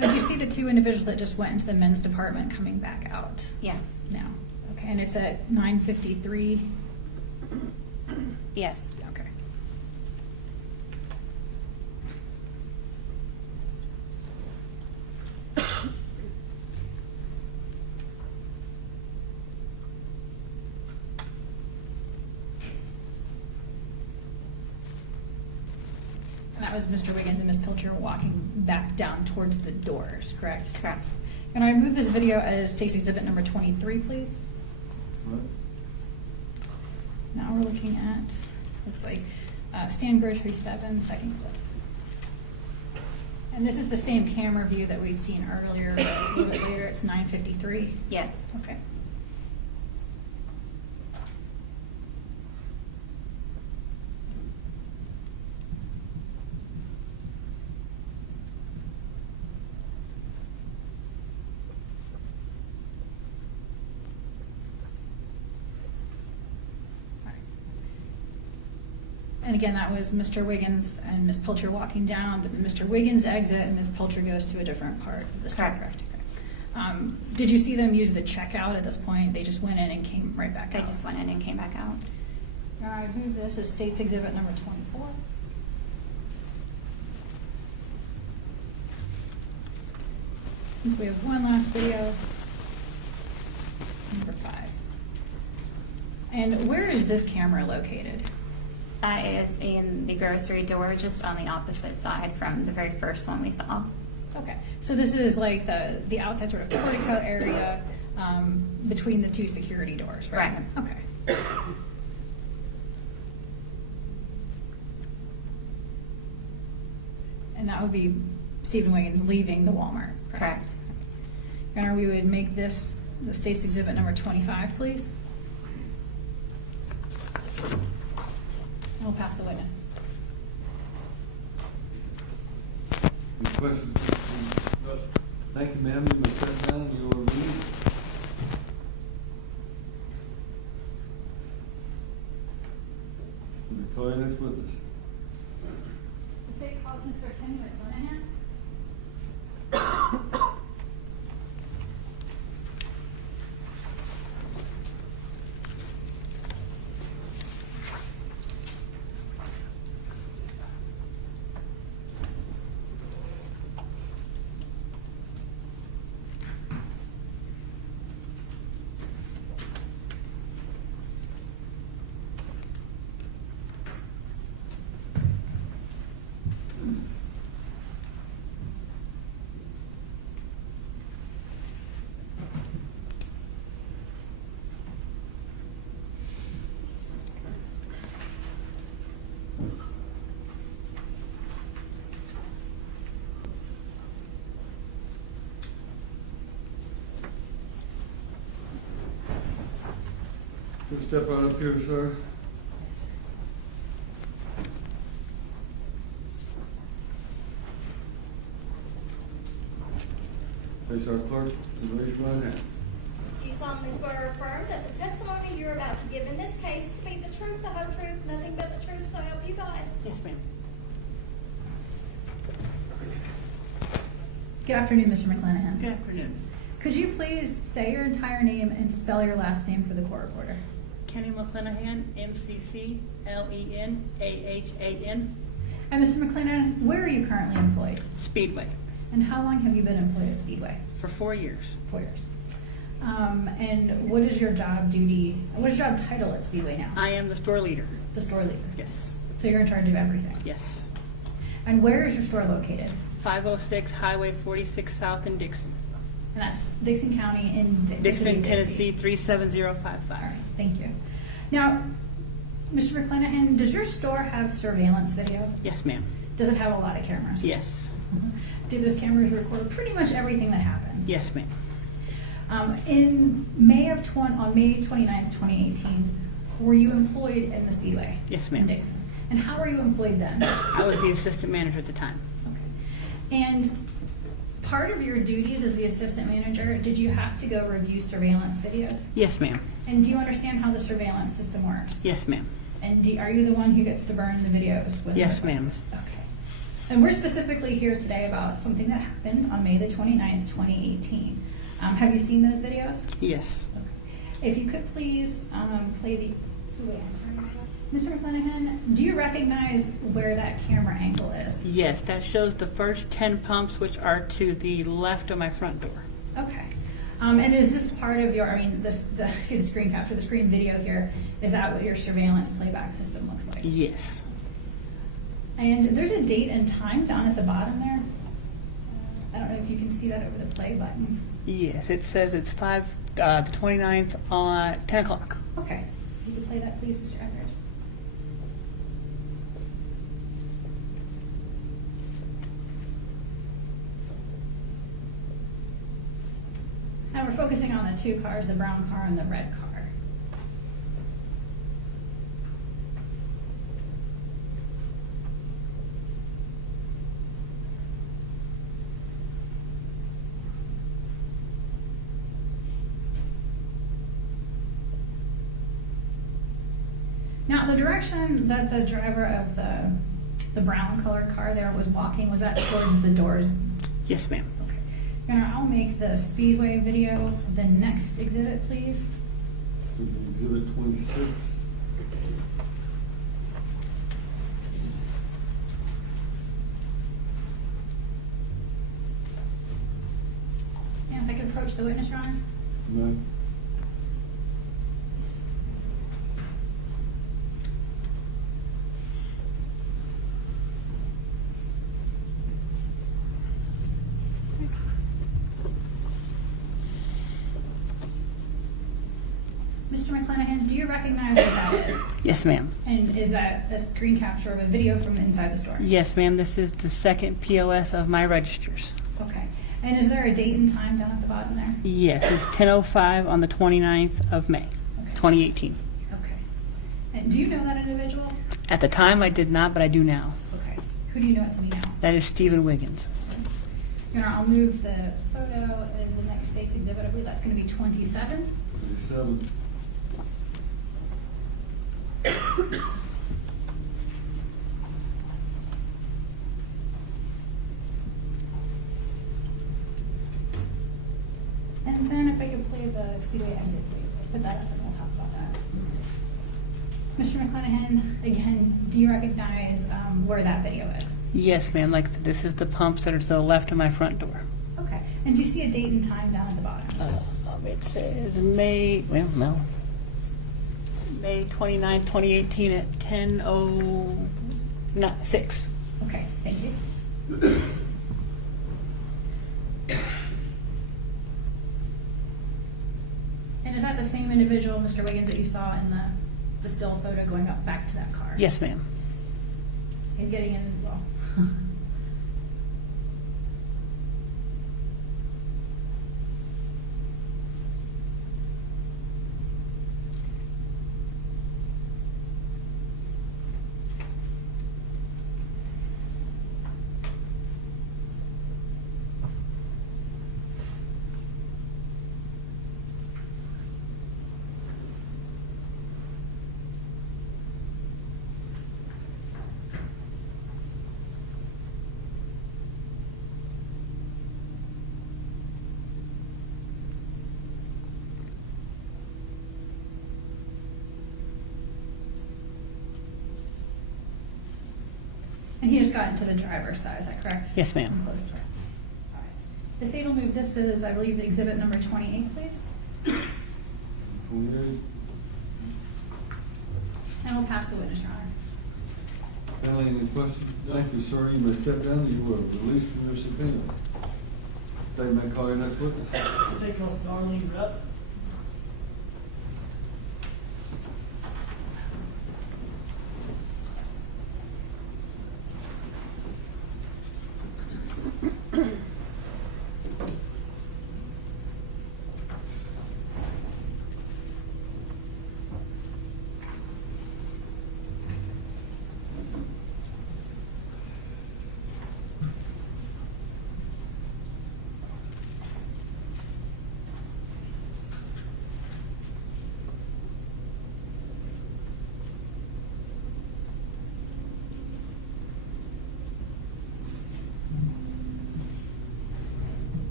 Do you see the 2 individuals that just went into the men's department coming back out? Yes. Now, okay, and it's at 9:53. Yes. Okay. And that was Mr. Wiggins and Ms. Pilcher walking back down towards the doors, correct? Correct. Can I move this video as State's exhibit number 23, please? What? Now we're looking at, looks like Stan Grocery 7, second clip. And this is the same camera view that we'd seen earlier, but a little bit later. It's 9:53. Yes. Okay. And again, that was Mr. Wiggins and Ms. Pilcher walking down, but Mr. Wiggins exit and Ms. Pilcher goes to a different part of the store. Correct. Did you see them use the checkout at this point? They just went in and came right back They out? just went in and came back out. All right, move this as State's exhibit number 24. I think we have one last video. Number 5. And where is this camera located? That is in the grocery door, just on the opposite side from the very first one we saw. Okay, so this is like the outside sort of portico area between the 2 security doors, right? Right. Okay. And that would be Stephen Wiggins leaving the Walmart, correct? Correct. Your Honor, we would make this the State's exhibit number 25, please. And we'll pass the witness. Any questions? Thank you, ma'am. You may sit down. You are released. Call your next witness. The State calls Mr. Kenny McClanahan. Just step right up here, sir. Face our clerk and raise your right hand. Do you solemnly swear or affirm that the testimony you're about to give in this case to be the truth, the whole truth, nothing but the truth, so help you God? Yes, ma'am. Good afternoon, Mr. McClanahan. Good afternoon. Could you please say your entire name and spell your last name for the court reporter? Kenny McClanahan, MCCLENAHAN, And Mr. McClanahan, where are you currently employed? Speedway, And how long have you been employed at Speedway? for 4 years. 4 years. And what is your job duty, what is your job title at Speedway now? I am the store leader. The store leader. Yes. So you're in charge of everything. Yes. And where is your store located? 506 Highway 46 South in Dixon. And that's Dixon County in the city Dixon, of Tennessee Dixie. 37055. All right, thank you. Now, Mr. McClanahan, does your store have surveillance video? Yes, ma'am. Does it have a lot of cameras? Yes. Do those cameras record pretty much everything that happens? Yes, ma'am. On May 29th, 2018, were you employed in the Speedway? Yes, ma'am. In Dixon. And how were you employed then? I was the assistant manager at the time. Okay. And part of your duties as the assistant manager, did you have to go review surveillance videos? Yes, ma'am. And do you understand how the surveillance system works? Yes, ma'am. And are you the one who gets to burn the videos? Yes, the rest? ma'am. Okay. And we're specifically here today about something that happened on May 29th, 2018. Have you seen those videos? Yes. Okay. If you could please play the... Mr. McClanahan, do you recognize where that camera angle is? Yes, that shows the first 10 pumps, which are to the left of my front door. Okay. And is this part of your, I see the screen capture, the screen video here, is that what your surveillance playback system looks like? Yes. And there's a date and time down at the bottom there. I don't know if you can see that over the play button. Yes, it says it's the 29th on 10 o'clock. Okay. You can play that, please, Mr. Eckert. And we're focusing on the two cars, the brown car and the red car. Now, the direction that the driver of the brown colored car there was walking, was that towards the doors? Yes, ma'am. Okay. Your Honor, I'll make the Speedway video the next exhibit, please. Exhibit 26. And if I could approach the witness, Your Honor. Ma'am. Mr. McClanahan, do you recognize what that is? Yes, ma'am. And is that a screen capture of a video from inside the store? Yes, ma'am. This is the second POS of my registers. Okay. And is there a date and time down at the bottom there? Yes, it's 10:05 on the 29th of May, 2018. Okay. And do you know that individual? At the time, I did not, but I do now. Okay. Who do you know it to be now? That is Stephen Wiggins. Your Honor, I'll move the photo as the next state's exhibit. I believe that's going to be 27. 27. And again, do you recognize where that video is? Yes, ma'am. Like this is the pumps that are to the left of my front door. Okay. And do you see a date and time down at the bottom? It says May 29, 2018 at 10:06. Okay, thank you. And is that the same individual, Mr. Wiggins, that you saw in the still photo going up back to that car? Yes, ma'am. He's getting in, well. And he just got into the driver's side, is that correct? Yes, ma'am. Close to her. All right. The state will move, this is, I believe, exhibit number 28, please. And we'll pass the witness, Your Honor. Finally, any questions? Thank you, sir. You may step down. You are released from your subpoena. State may call your next witness. Take off Darlene Rupp.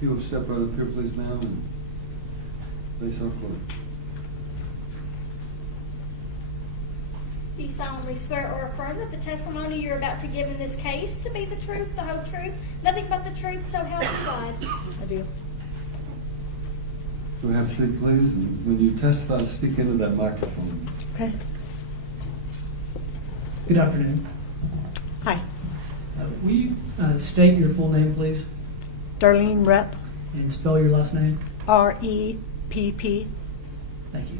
You will step right up here, please, ma'am, and face our clerk. Do you solemnly swear or affirm that the testimony you're about to give in this case to be the truth, the whole truth, nothing but the truth, so help you God? I do. So we have a seat, please, and when you testify, speak into that microphone. Okay. Good afternoon. Hi. Will you state your full name, please, Darlene Rep, and spell your last name? REPP. Thank you.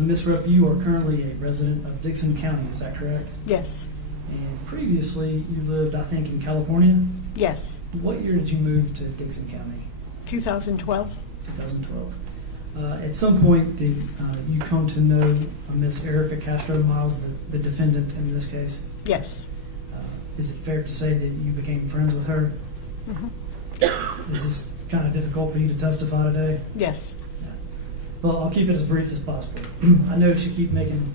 Ms. Rupp, you are currently a resident of Dixon County, is that correct? Yes. And previously, you lived, I think, in California? Yes. What year did you move to Dixon County? 2012. 2012. At some point, did you come to know Miss Erika Castro-Miles, the defendant in this case? Yes. Is it fair to say that you became friends with her? Mm-hmm. Is this kind of difficult for you to testify today? Yes. Well, I'll keep it as brief as possible. I notice you keep making.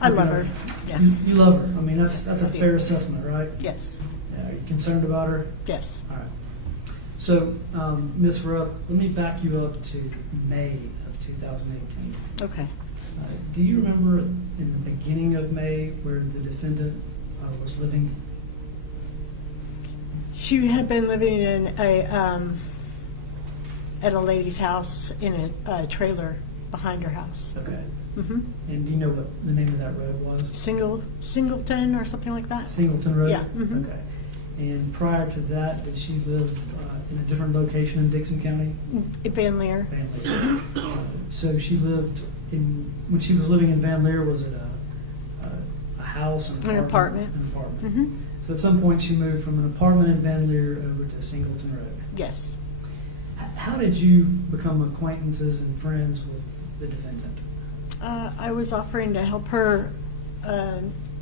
I love her. Yeah. You love her. I mean, that's a fair assessment, right? Yes. Are you concerned about her? Yes. All right. So, Ms. Rupp, let me back you up to May of 2018. Okay. Do you remember in the beginning of May where the defendant was living? She had been living in at a lady's house in a trailer behind her house. Okay. Mm-hmm. And do you know what the name of that road was? Singleton or something like that. Singleton Road? Yeah. Mm-hmm. Okay. And prior to that, did she live in a different location in Dixon County? Van Leer. Van Leer. So she lived when she was living in Van Leer, was it a house? An apartment. An apartment. Mm-hmm. So at some point she moved from an apartment in Van Leer over to Singleton Road. Yes. How did you become acquaintances and friends with the defendant? I was offering to help her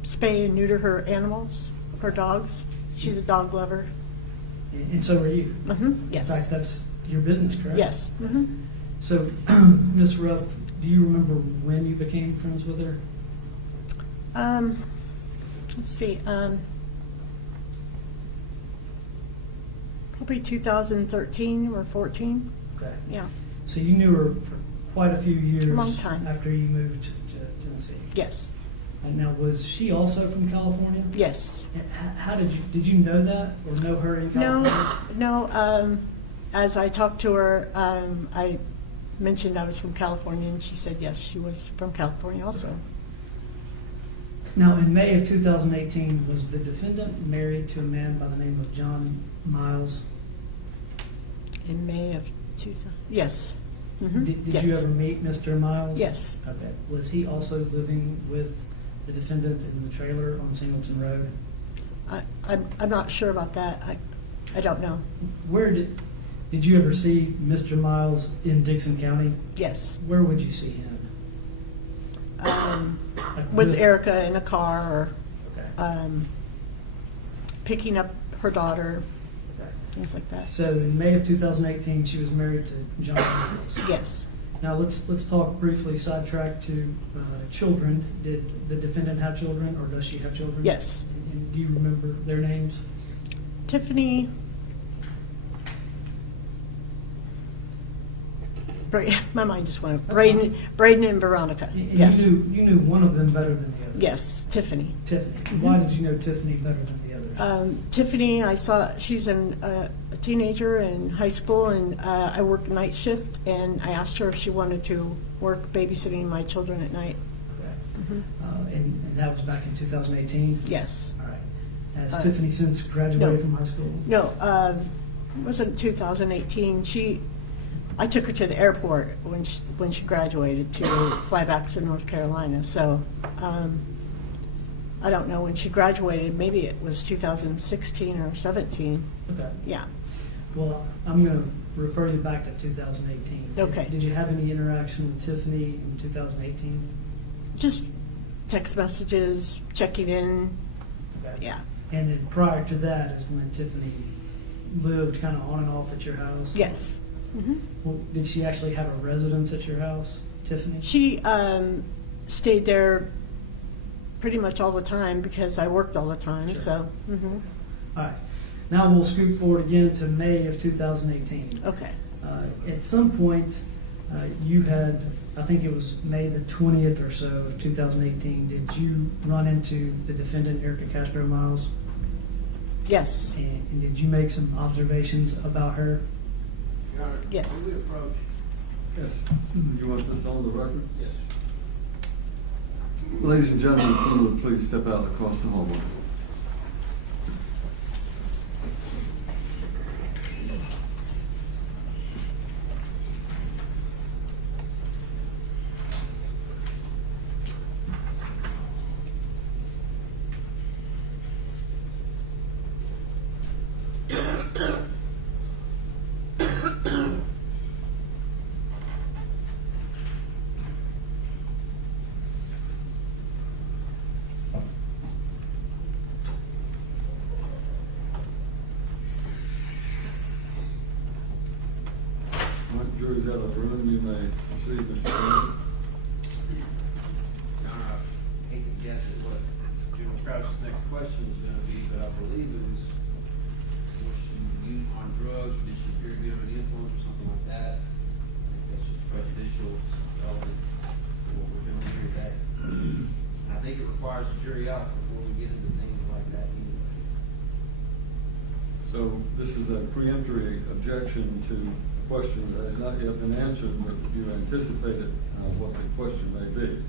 spay and neuter her animals, her dogs. She's a dog lover. And so are you. Mm-hmm. Yes. In fact, that's your business, correct? Yes. Mm-hmm. So, Ms. Rupp, do you remember when you became friends with her? Let's see. probably 2013 or 14. Okay. Yeah. So you knew her for quite a few years. Long time. After you moved to Tennessee. Yes. And now, was she also from California? Yes. And how did you know that or know her in California? No. As I talked to her, I mentioned I was from California, and she said yes, she was from California also. Now, in May of 2018, was the defendant married to a man by the name of John Miles? In May of 2000. Yes. Mhm. Did Yes. you ever meet Mr. Miles? Yes. Okay. Was he also living with the defendant in the trailer on Singleton Road? I'm not sure about that. I don't know. Where did you ever see Mr. Miles in Dixon County? Yes. Where would you see him? With Erika in a car, or Okay. picking up her daughter, Okay. things like that. So in May of 2018, she was married to John Miles. Yes. Now let's talk briefly, sidetrack to children. Did the defendant have children, or does she have children? Yes. And do you remember their names? Tiffany. My mind just went. That's Braden and Veronica. And Yes. You knew one of them better than the other. Yes. Tiffany. Tiffany. Why did you know Tiffany better than the others? Tiffany, I saw she's a teenager in high school, and I work night shift, and I asked her if she wanted to work babysitting my children at night. Okay. And that was back in 2018? Yes. All right. Has Tiffany since graduated from high school? No, it wasn't 2018. I took her to the airport when she graduated to fly back to North Carolina. So I don't know when she graduated. Maybe it was 2016 or 17. Okay. Yeah. Well, I'm going to refer you back to 2018. Okay. Did you have any interaction with Tiffany in 2018? Just text messages, checking in. Okay. Yeah. And then prior to that is when Tiffany lived kind of on and off at your house? Yes. Mm-hmm. Well, did she actually have a residence at your house, Tiffany? She stayed there pretty much all the time because I worked all the time. Sure. So. Mm-hmm. All right. Now we'll scoot forward again to May of 2018. Okay. At some point, you had, I think it was May the 20th or so of 2018, did you run into the defendant, Erika Castro-Miles? Yes. And did you make some observations about her? Your Honor, Yes. when we approach, Yes. You want this on the record? yes, Ladies and gentlemen, if you would please step out across the hallway. All right, jury's out of the room. You may proceed, Mr. Chairman. Your Honor, I hate to guess at what General Crouch's next question is gonna be, but I believe it was she on drugs, or did she appear to be under the influence or something like that? I think that's just prejudicial, relevant to what we're doing here today. And I think it requires a jury out before we get into things like that anyway. So this is a preemptory objection to a question that has not yet been answered, but you anticipated what the question may be.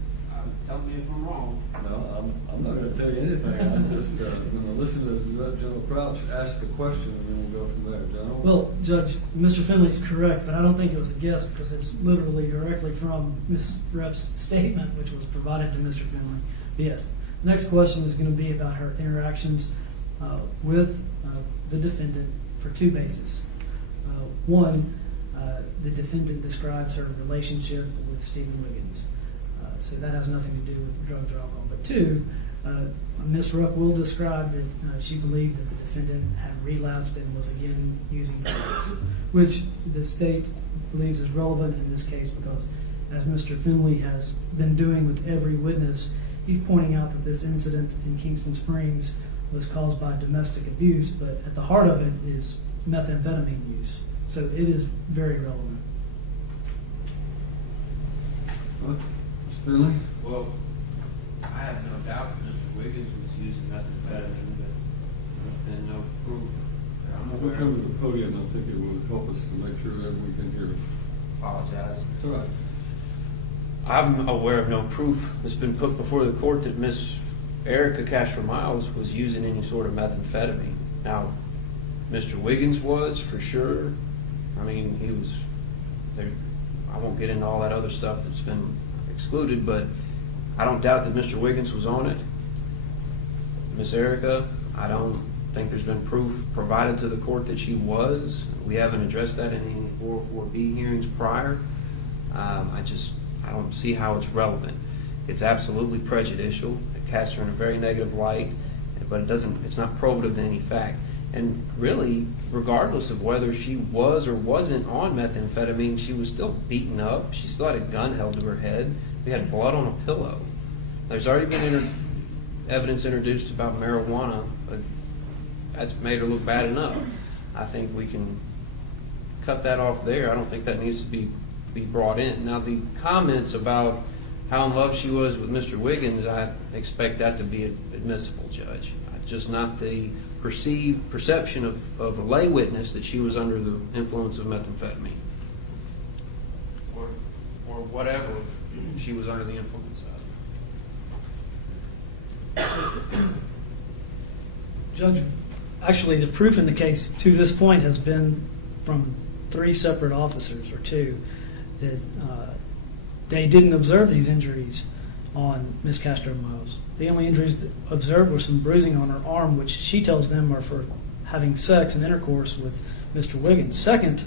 Tell me if I'm wrong. No, I'm not going to tell you anything. I'm just going to listen to let General Crouch ask the question, and then we'll go from there. General? Well, Judge, Mr. Finley's correct, but I don't think it was a guess because it's literally directly from Ms. Rep's statement, which was provided to Mr. Finley. But yes, the next question is going to be about her interactions with the defendant for two bases. One, the defendant describes her relationship with Stephen Wiggins. So that has nothing to do with drugs or alcohol. But two, Ms. Rupp will describe that she believed that the defendant had relapsed and was again using drugs, which the state believes is relevant in this case because, as Mr. Finley has been doing with every witness, he's pointing out that this incident in Kingston Springs was caused by domestic abuse, but at the heart of it is methamphetamine use. So it is very relevant. Mr. Finley? Well, I have no doubt that Mr. Wiggins was using methamphetamine, but there's been no proof that I'm We'll aware come to of. the podium. I think it would help us to make sure that we can hear. Apologize. It's all right. I'm aware of no proof that's been put before the court that Miss Erika Castro-Miles was using any sort of methamphetamine. Now, Mr. Wiggins was, for sure. I mean, he was there. I won't get into all that other stuff that's been excluded, but I don't doubt that Mr. Wiggins was on it. Miss Erika, I don't think there's been proof provided to the court that she was. We haven't addressed that in any 404B hearings prior. I don't see how it's relevant. It's absolutely prejudicial. It casts her in a very negative light, but it's not probative to any fact. And really, regardless of whether she was or wasn't on methamphetamine, she was still beaten up. She still had a gun held to her head. We had blood on a pillow. There's already been evidence introduced about marijuana, but that's made her look bad enough. I think we can cut that off there. I don't think that needs to be brought in. Now, the comments about how in love she was with Mr. Wiggins, I expect that to be admissible, Judge. Just not the perception of a lay witness that she was under the influence of methamphetamine or whatever she was under the influence of. Judge, actually, the proof in the case to this point has been from 3 separate officers, or 2, that they didn't observe these injuries on Ms. Castro-Miles. The only injuries observed were some bruising on her arm, which she tells them are for having sex and intercourse with Mr. Wiggins. Second,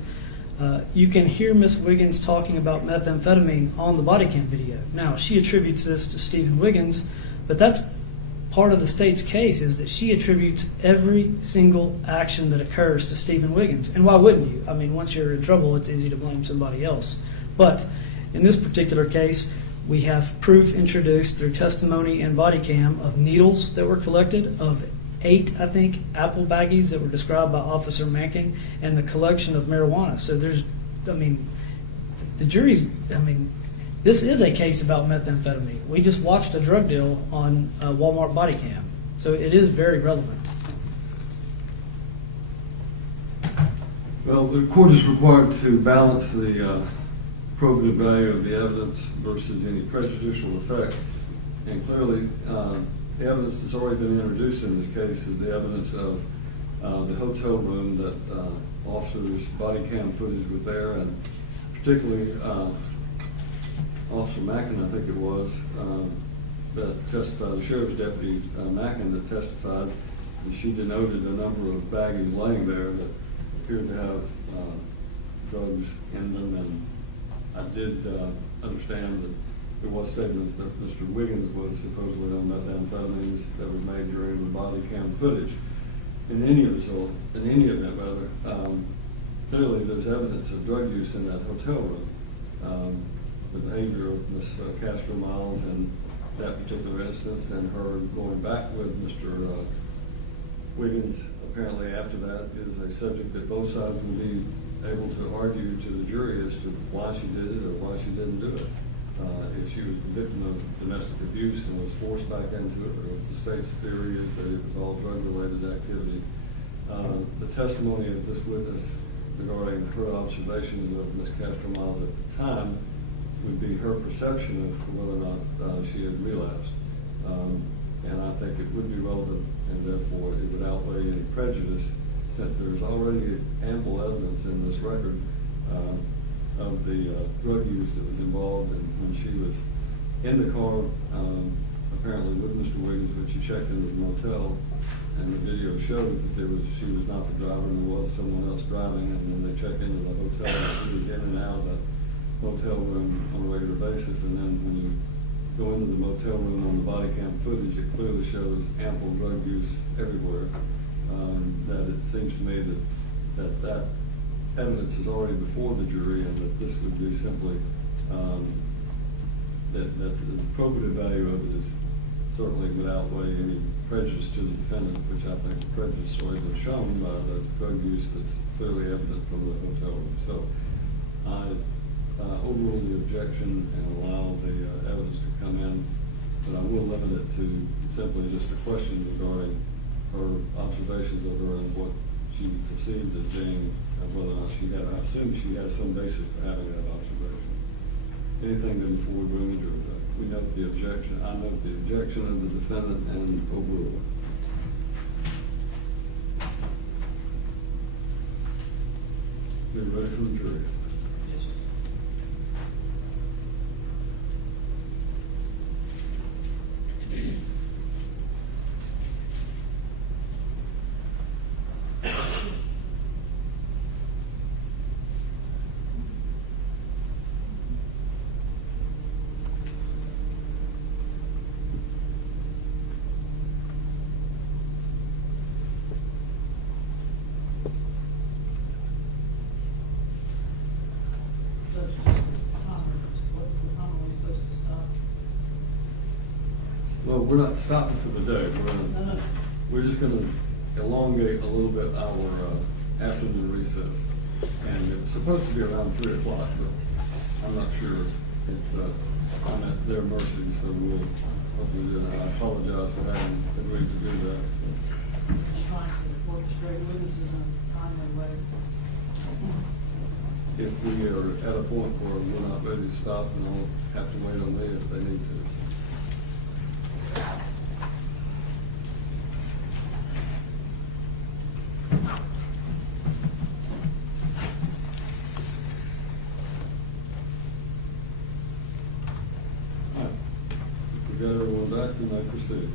you can hear Ms. Wiggins talking about methamphetamine on the body cam video. Now, she attributes this to Stephen Wiggins, but that's part of the state's case, is that she attributes every single action that occurs to Stephen Wiggins. And why wouldn't you? I mean, once you're in trouble, it's easy to blame somebody else. But in this particular case, we have proof introduced through testimony and body cam of needles that were collected, of 8, I think, apple baggies that were described by Officer Manking, and the collection of marijuana. So the jury's, this is a case about methamphetamine. We just watched a drug deal on Walmart body cam. So it is very relevant. Well, the court is required to balance the probative value of the evidence versus any prejudicial effect. And clearly, the evidence that's already been introduced in this case is the evidence of the hotel room that officers' body cam footage was there, and particularly Officer Mackin, I think it was, that testified, the sheriff's deputy Mackin that testified, and she denoted a number of baggies laying there that appeared to have drugs in them. And I did understand that there was statements that Mr. Wiggins was supposedly on methamphetamines that were made during the body cam footage. In any event, clearly there's evidence of drug use in that hotel room. The behavior of Ms. Castro-Miles in that particular instance, and her going back with Mr. Wiggins apparently after that, is a subject that both sides will be able to argue to the jury as to why she did it or why she didn't do it. If she was the victim of domestic abuse and was forced back into it, or if the state's theory is that it was all drug-related activity. The testimony of this witness regarding her observations of Ms. Castro-Miles at the time would be her perception of whether or not she had relapsed. And I think it would be relevant, and therefore it would outweigh any prejudice, since there's already ample evidence in this record of the drug use that was involved when she was in the car, apparently with Mr. Wiggins, when she checked into the motel, and the video shows that she was not the driver and there was someone else driving, and then they check into the hotel, and she was in and out of the motel room on a regular basis. And then when you go into the motel room on the body cam footage, it clearly shows ample drug use everywhere. That it seems to me that evidence is already before the jury, and that this would be simply that the probative value of it is certainly would outweigh any prejudice to the defendant, which I think the prejudice has already been shown by the drug use that's clearly evident from the hotel room. So I overrule the objection and allow the evidence to come in, but I will limit it to simply just a question regarding her observations of her and what she perceived as being, whether or not she had, I assume she has some basis for having that observation. Anything then before we bring into it, we note the objection, I note the objection of the defendant and overrule it. We're ready for the jury. Yes, sir. Well, we're not stopping for the day. We're just going to elongate a little bit our afternoon recess. And it was supposed to be around 3 o'clock, but I'm not sure. It's I'm at their mercy, so we'll hopefully do that. I apologize for having agreed to do that. Just trying to orchestrate witnesses in a timely way. If we are at a point where we're not ready to stop, then I'll have to wait on me if they need to. Got everyone back, you may proceed.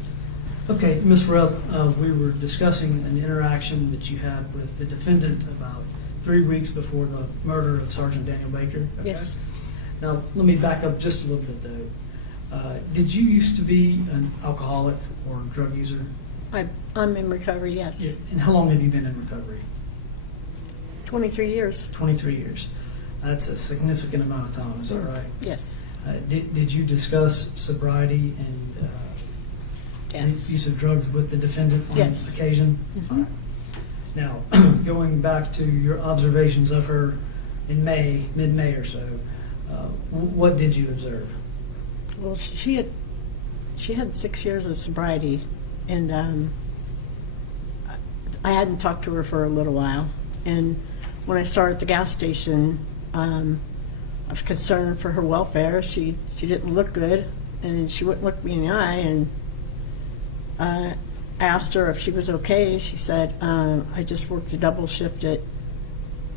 Okay, Ms. Rupp, we were discussing an interaction that you had with the defendant about 3 weeks before the murder of Sergeant Daniel Baker. Okay? Yes. Now, let me back up just a little bit, though. Did you used to be an alcoholic or drug user? I'm in recovery, yes. Yeah. And how long have you been in recovery? 23 years. 23 years. That's a significant amount of time, is that right? Yes. Did you discuss sobriety and Yes. use of drugs with the defendant on Yes. occasion? Mhm. All right. Now, going back to your observations of her in May, mid-May or so, what did you observe? Well, she had 6 years of sobriety, and I hadn't talked to her for a little while. And when I started at the gas station, I was concerned for her welfare. She didn't look good, and she wouldn't look me in the eye. And I asked her if she was okay. She said, "I just worked a double shift at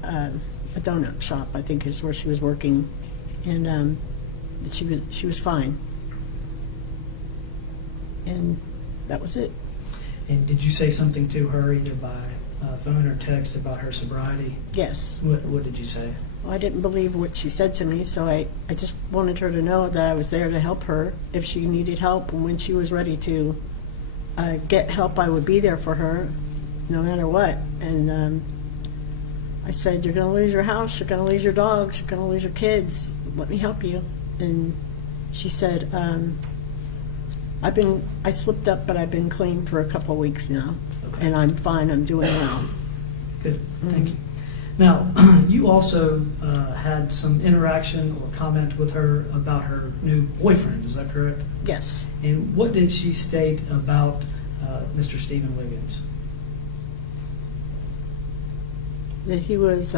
a donut shop, I think is where she was working, and that she was fine." And that was it. And did you say something to her either by phone or text about her sobriety? Yes. What did you say? Well, I didn't believe what she said to me, so I just wanted her to know that I was there to help her if she needed help, and when she was ready to get help, I would be there for her, no matter what. And I said, "You're going to lose your house, you're going to lose your dogs, you're going to lose your kids. Let me help you." And she said, I slipped up, but I've been clean for a couple of weeks now, Okay. and I'm fine, I'm doing well. Good, thank you. Now, you also had some interaction or comment with her about her new boyfriend, is that correct? Yes. And what did she state about Mr. Stephen Wiggins? That he was,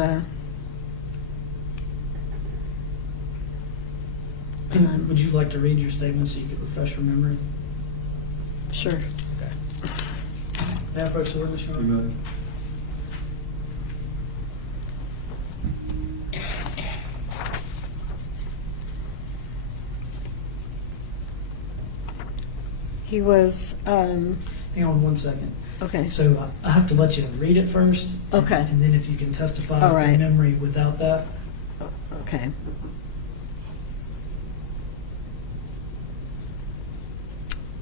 Would you like to read your statement so you could refresh your memory? sure. Okay. May I approach the word, Mr. You may. He was, Hang on 1 second. okay. So I have to let you read it first. Okay. And then if you can testify All from right. memory without that. Okay.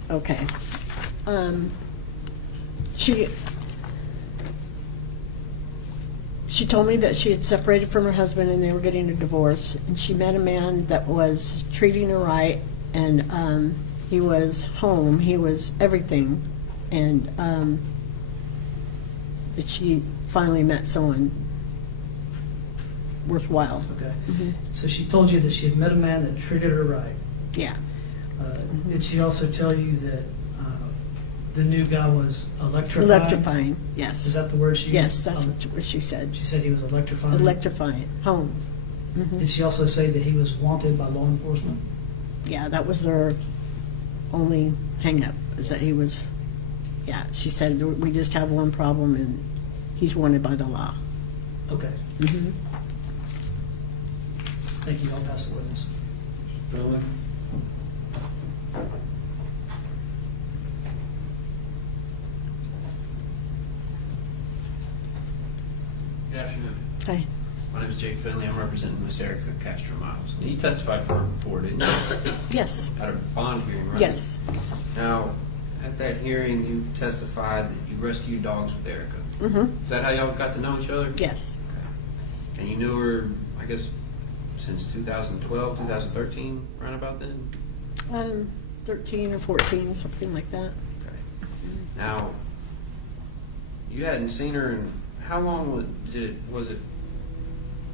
Okay. She told me that she had separated from her husband and they were getting a divorce, and she met a man that was treating her right, and he was home, he was everything, and that she finally met someone worthwhile. Okay. Mhm. So she told you that she had met a man that treated her right. Yeah. Did she also tell you that the new guy was electrifying? Electrifying, yes. Is that the word she used? Yes, that's what she said. She said he was electrifying? Electrifying, home. Mhm. Did she also say that he was wanted by law enforcement? Yeah, that was their only hang-up, is that he was, yeah, she said, we just have one problem, and he's wanted by the law. Okay. Mhm. Thank you. I'll pass the witness. Finley? Good afternoon. Hi. My name is Jake Finley. I'm representing Miss Erika Castro-Miles. You testified for her before, didn't you? Yes. At a bond hearing, right? Yes. Now, at that hearing, you testified that you rescued dogs with Erika. Mm-hmm. Is that how y'all got to know each other? Yes. Okay. And you knew her, I guess, since 2012, 2013, around about then? 13 or 14, something like that. Okay. Now, you hadn't seen her in, how long was it,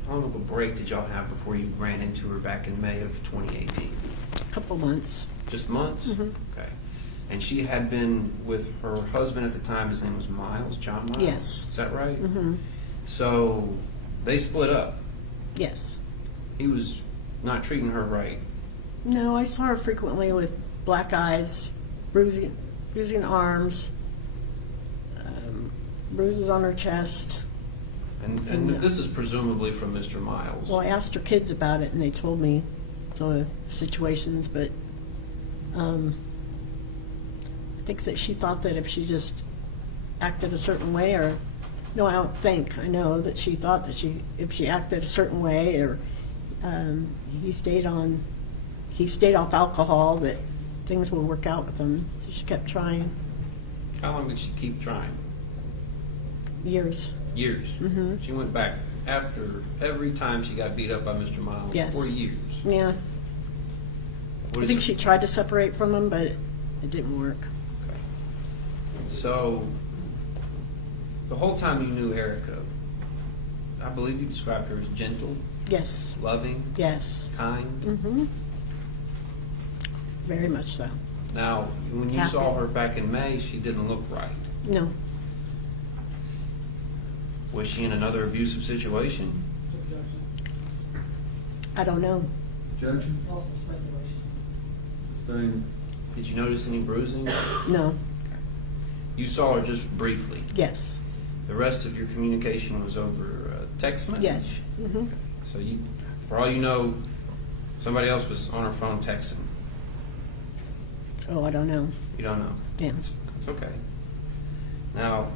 how long of a break did y'all have before you ran into her back in May of 2018? A couple months. Just months? Mhm. Okay. And she had been with her husband at the time, his name was Miles, John Miles? Yes. Is that right? Mm-hmm. So, they split up. Yes. He was not treating her right. No, I saw her frequently with black eyes, bruising arms, bruises on her chest. And this is presumably from Mr. Miles. Well, I asked her kids about it, and they told me the situations, but I think that she thought that if she just acted a certain way, or no, I don't think. I know that she thought that if she acted a certain way, or he stayed off alcohol, that things would work out with him. So she kept trying. How long did she keep trying? Years. Years. Mm-hmm. She went back after every time she got beat up by Mr. Miles. Yes. For years. Yeah. What I is think it- she tried to separate from him, but it didn't work. Okay. So, the whole time you knew Erika, I believe you described her as gentle, Yes. loving, Yes. kind. Mm-hmm. Very much so. Now, when you Happy. saw her back in May, she didn't look right. No. Was she in another abusive situation? I don't know. Objection? Also speculation. Sustained. Did you notice any bruising? No. You saw her just briefly. Yes. The rest of your communication was over text message? Yes. Mm-hmm. So you, for all you know, somebody else was on her phone texting. Oh, I don't know. You don't know. Yeah. It's okay. Now,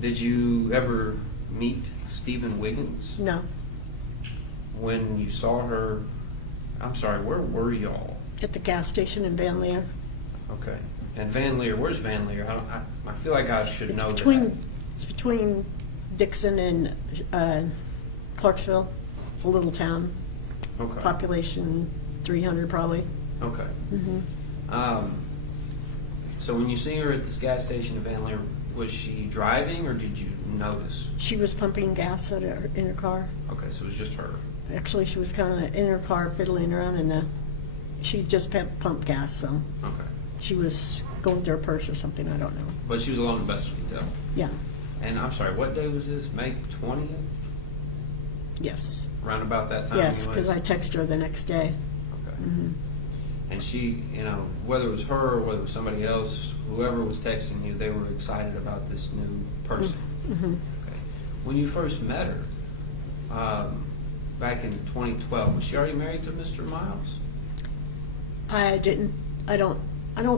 did you ever meet Stephen Wiggins? No. When you saw her, I'm sorry, where were y'all? At the gas station in Van Leer. Okay. And Van Leer, where's Van Leer? I feel like I should know that. It's between Dixon and Clarksville. It's a little town. Okay. Population 300 probably. Okay. Mm-hmm. So when you see her at this gas station in Van Leer, was she driving or did you notice? She was pumping gas in her car. Okay, so it was just her. Actually, she was kind of in her car fiddling around, she just pumped gas, so Okay. she was going through her purse or something. I don't know. But she was alone, best you can tell. Yeah. And I'm sorry, what day was this? May 20th? Yes. Around about that time? Yes, anyways? because I texted her the next day. Okay. Mm-hmm. And she, whether it was her or whether it was somebody else, whoever was texting you, they were excited about this new person. Mm-hmm. Okay. When you first met her, back in 2012, was she already married to Mr. Miles? I don't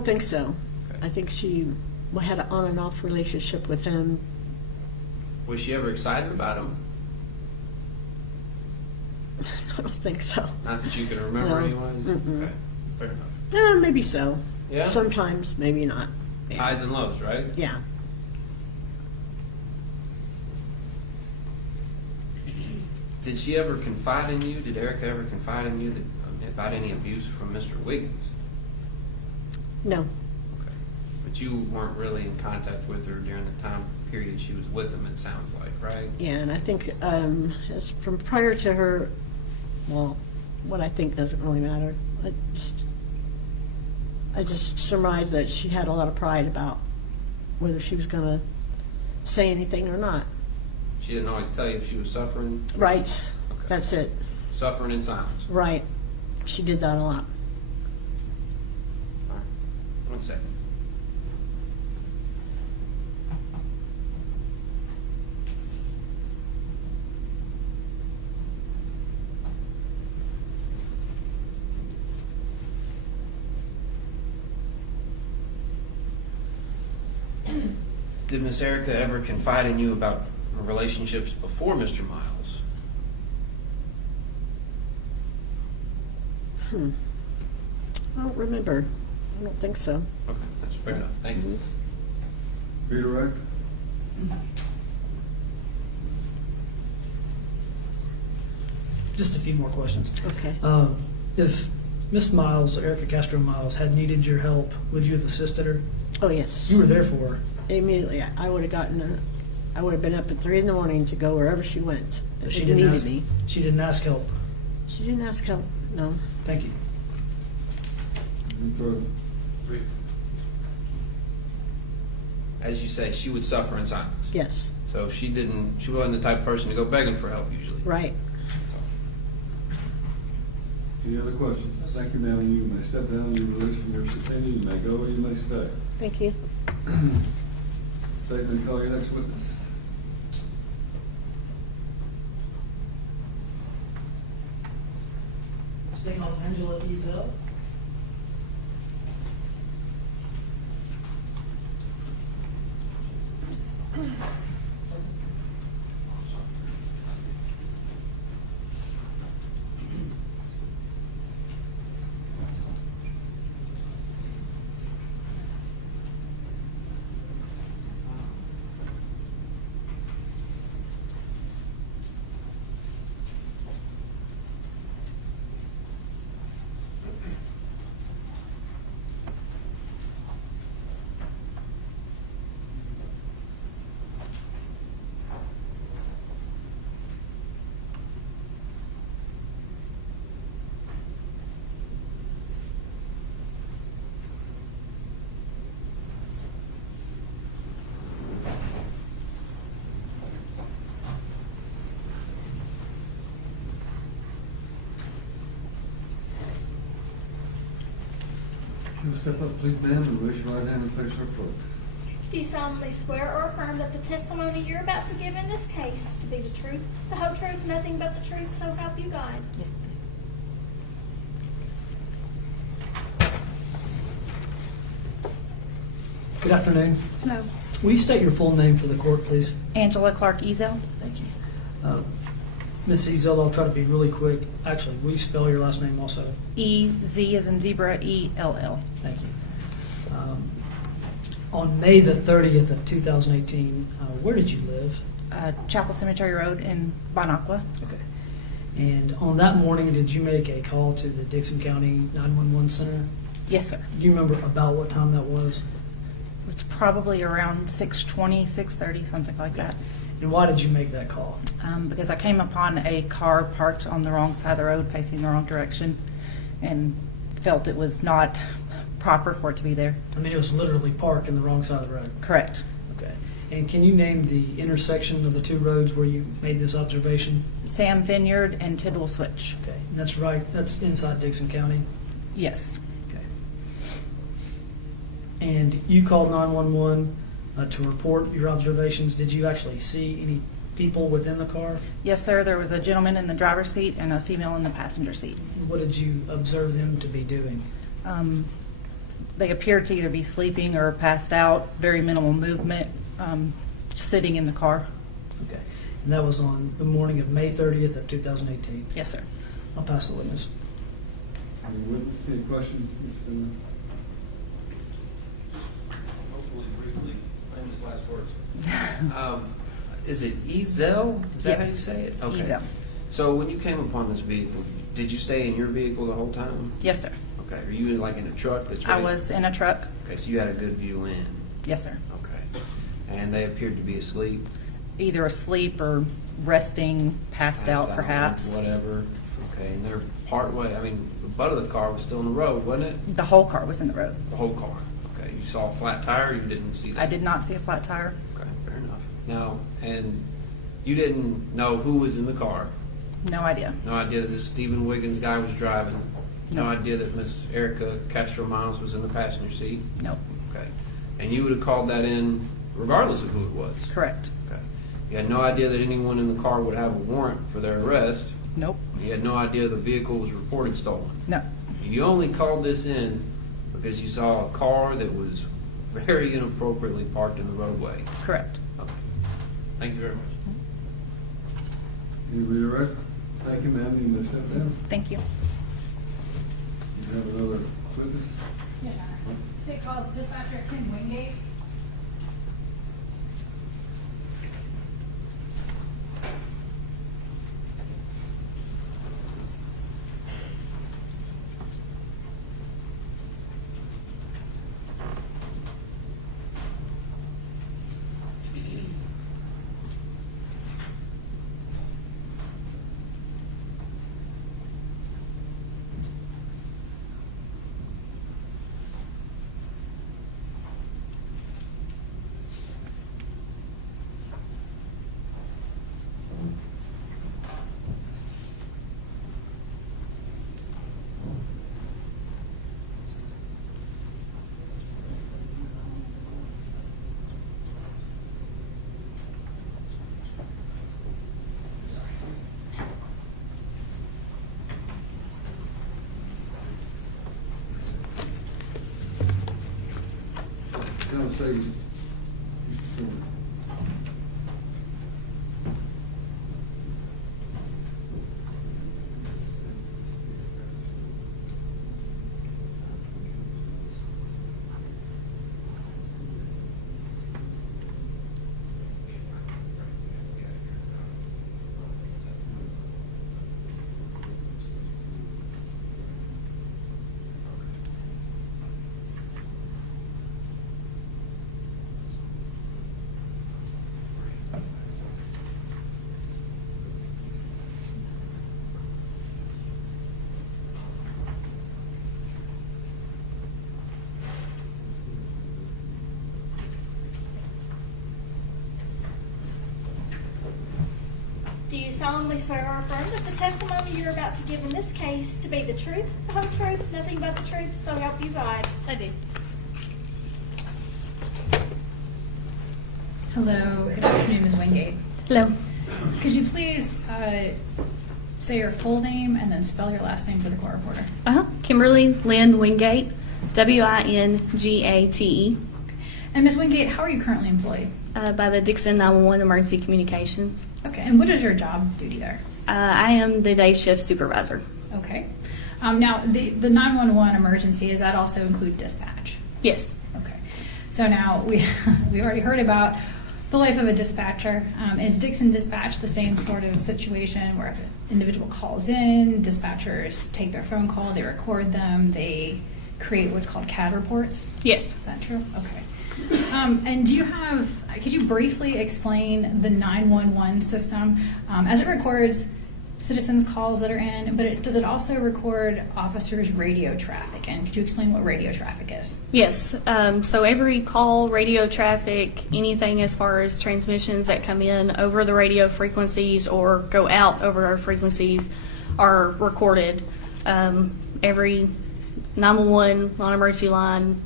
think so. Okay. I think she had an on and off relationship with him. Was she ever excited about him? I don't think so. Not that you can remember, No. anyways. Mm-mm. Okay, fair enough. Maybe so. Yeah? Sometimes, maybe not. Yeah. Highs and lows, right? Yeah. Did she ever confide in you? Did Erika ever confide in you about any abuse from Mr. Wiggins? No. But you weren't really in contact with her during the time period she was with them, it sounds like, right? Yeah, and I think as from prior to her, well, what I think doesn't really matter. I just surmise that she had a lot of pride about whether she was going to say anything or not. She didn't always tell you if she was suffering? Right. Okay. That's it. Suffering in silence. Right. She did that a lot. All right. 1 second. Did Miss Erika ever confide in you about her relationships before Mr. Miles? I don't remember. I don't think so. Okay, that's fair enough. Thank you. Redirect? Just a few more questions. Okay. If Miss Miles, Erika Castro-Miles, had needed your help, would you have assisted her? Oh, yes. You were there for her. Immediately. I would have been up at 3 a.m. to go wherever she went. But If she it didn't needed ask. me. She didn't ask help. She didn't ask help. No. Thank you. Any further? As you say, she would suffer in silence. Yes. So she wasn't the type of person to go begging for help usually. Right. That's all. Any other questions? Thank you, ma'am. You may step down. You're released from your subpoena. You may go or you may stay. Thank you. Statement, call your next witness. Steakhouse Angela Ezel. You'll step up, please, ma'am, and raise your right hand and face her clerk. Do you solemnly swear or affirm that the testimony you're about to give in this case to be the truth, the whole truth, nothing but the truth, so help you God? Yes. Good afternoon. Hello. Will you state your full name for the court, please? Angela Clark Ezel. Thank you. Ms. Ezel, I'll try to be really quick. Actually, will you spell your last name also? E-Z as in zebra, E-L-L. Thank you. On May the 30th of 2018, where did you live? Chapel Cemetery Road in Bonacqua. Okay. And on that morning, did you make a call to the Dixon County 911 Center? Yes, sir. Do you remember about what time that was? It's probably around 6:20, 6:30, something like that. And why did you make that call? Because I came upon a car parked on the wrong side of the road, facing the wrong direction, and felt it was not proper for it to be there. I mean, it was literally parked in the wrong side of the road. Correct. Okay. And can you name the intersection of the two roads where you made this observation? Sam Vineyard and Tidwell Switch. Okay. And that's right. That's inside Dixon County. Yes. Okay. And you called 911 to report your observations. Did you actually see any people within the car? Yes, sir. There was a gentleman in the driver's seat and a female in the passenger seat. What did you observe them to be doing? They appeared to either be sleeping or passed out, very minimal movement, sitting in the car. Okay. And that was on the morning of May 30th of 2018. Yes, sir. I'll pass the witness. Any witness, any questions, Ms. Finley? Hopefully briefly, famous last words. Is it Ezel? Is that how you Yes. say it? Okay. Ezel. So when you came upon this vehicle, did you stay in your vehicle the whole time? Yes, sir. Okay, are you like in a truck that's I ready? was in a truck. Okay, so you had a good view in. Yes, sir. Okay. And they appeared to be asleep? Either asleep or resting, passed out perhaps. Whatever. Okay, and they're part way, I mean, the butt of the car was still in the road, wasn't it? The whole car was in the road. The whole car. Okay, you saw a flat tire, or you didn't see that? I did not see a flat tire. Okay, fair enough. Now, and you didn't know who was in the car? No idea. No idea that this Stephen Wiggins guy was driving? No No. idea that Miss Erika Castro-Miles was in the passenger seat? Nope. Okay. And you would have called that in regardless of who it was? Correct. Okay. You had no idea that anyone in the car would have a warrant for their arrest? Nope. You had no idea the vehicle was reported stolen? No. You only called this in because you saw a car that was very inappropriately parked in the roadway? Correct. Okay. Thank you very much. Anybody direct? Thank you, ma'am. You may step down. Thank you. You have another witness? Yes, Your Honor. State calls dispatcher Ken Wingate. Don't say. Do you solemnly swear or affirm that the testimony you're about to give in this case to be the truth, the whole truth, nothing but the truth, so help you God? I do. Hello, good afternoon, Ms. Wingate. Hello. Could you please say your full name and then spell your last name for the court reporter? Kimberly Lynn Wingate, Wingate. And Ms. Wingate, how are you currently employed? By the Dixon 911 Emergency Communications. Okay, and what is your job duty there? I am the day shift supervisor. Okay. Now, the 911 emergency, does that also include dispatch? Yes. Okay. So now, we already heard about the life of a dispatcher. Is Dixon Dispatch the same sort of situation where if an individual calls in, dispatchers take their phone call, they record them, they create what's called Cad Reports? Yes. Is that true? Okay. And could you briefly explain the 911 system as it records citizens' calls that are in, but does it also record officers' radio traffic? And could you explain what radio traffic is? Yes. So every call, radio traffic, anything as far as transmissions that come in over the radio frequencies or go out over our frequencies are recorded. Every 911 non-emergency line,